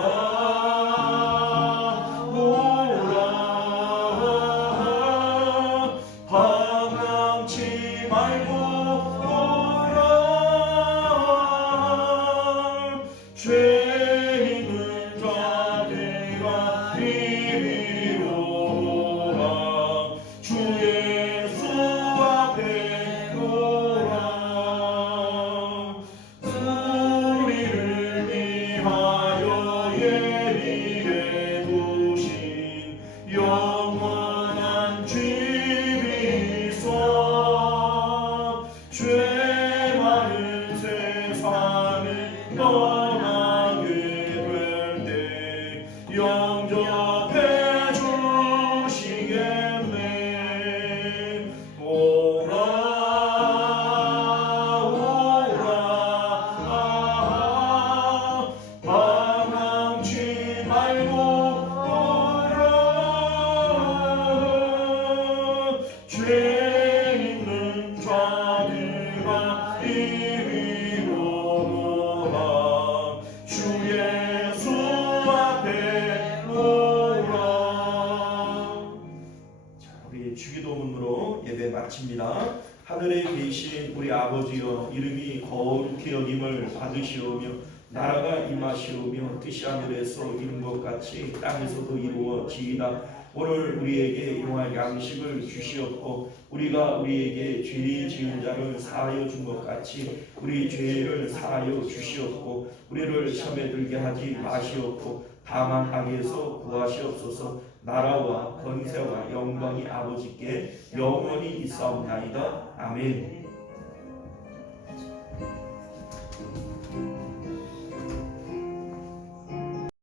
방황치 말고 오라. 죄 있는 자들아 이리로 오라. 주 예수 앞에 오라. 우리를 위하여 예비해 두신 영원한 집이 있어. 죄 많은 세상을 떠나게 될 때 영접해 주시겠네. 오라 방황치 말고 오라. 죄 있는 자들아 이리로 오라. 주 예수 앞에 오라. 자, 우리 주기도문으로 예배 마칩니다. 하늘에 계신 우리 아버지여, 이름이 거룩히 여김을 받으시오며 나라가 임하시오며 뜻이 하늘에서 이룬 것 같이 땅에서도 이루어지이다. 오늘 우리에게 용할 양식을 주시옵고 우리가 우리에게 죄 지은 자를 사하여 준 것 같이 우리 죄를 사하여 주시옵고 우리를 시험에 들게 하지 마시옵고 다만 악에서 구하시옵소서. 나라와 권세와 영광이 아버지께 영원히 있사옵나이다. 아멘.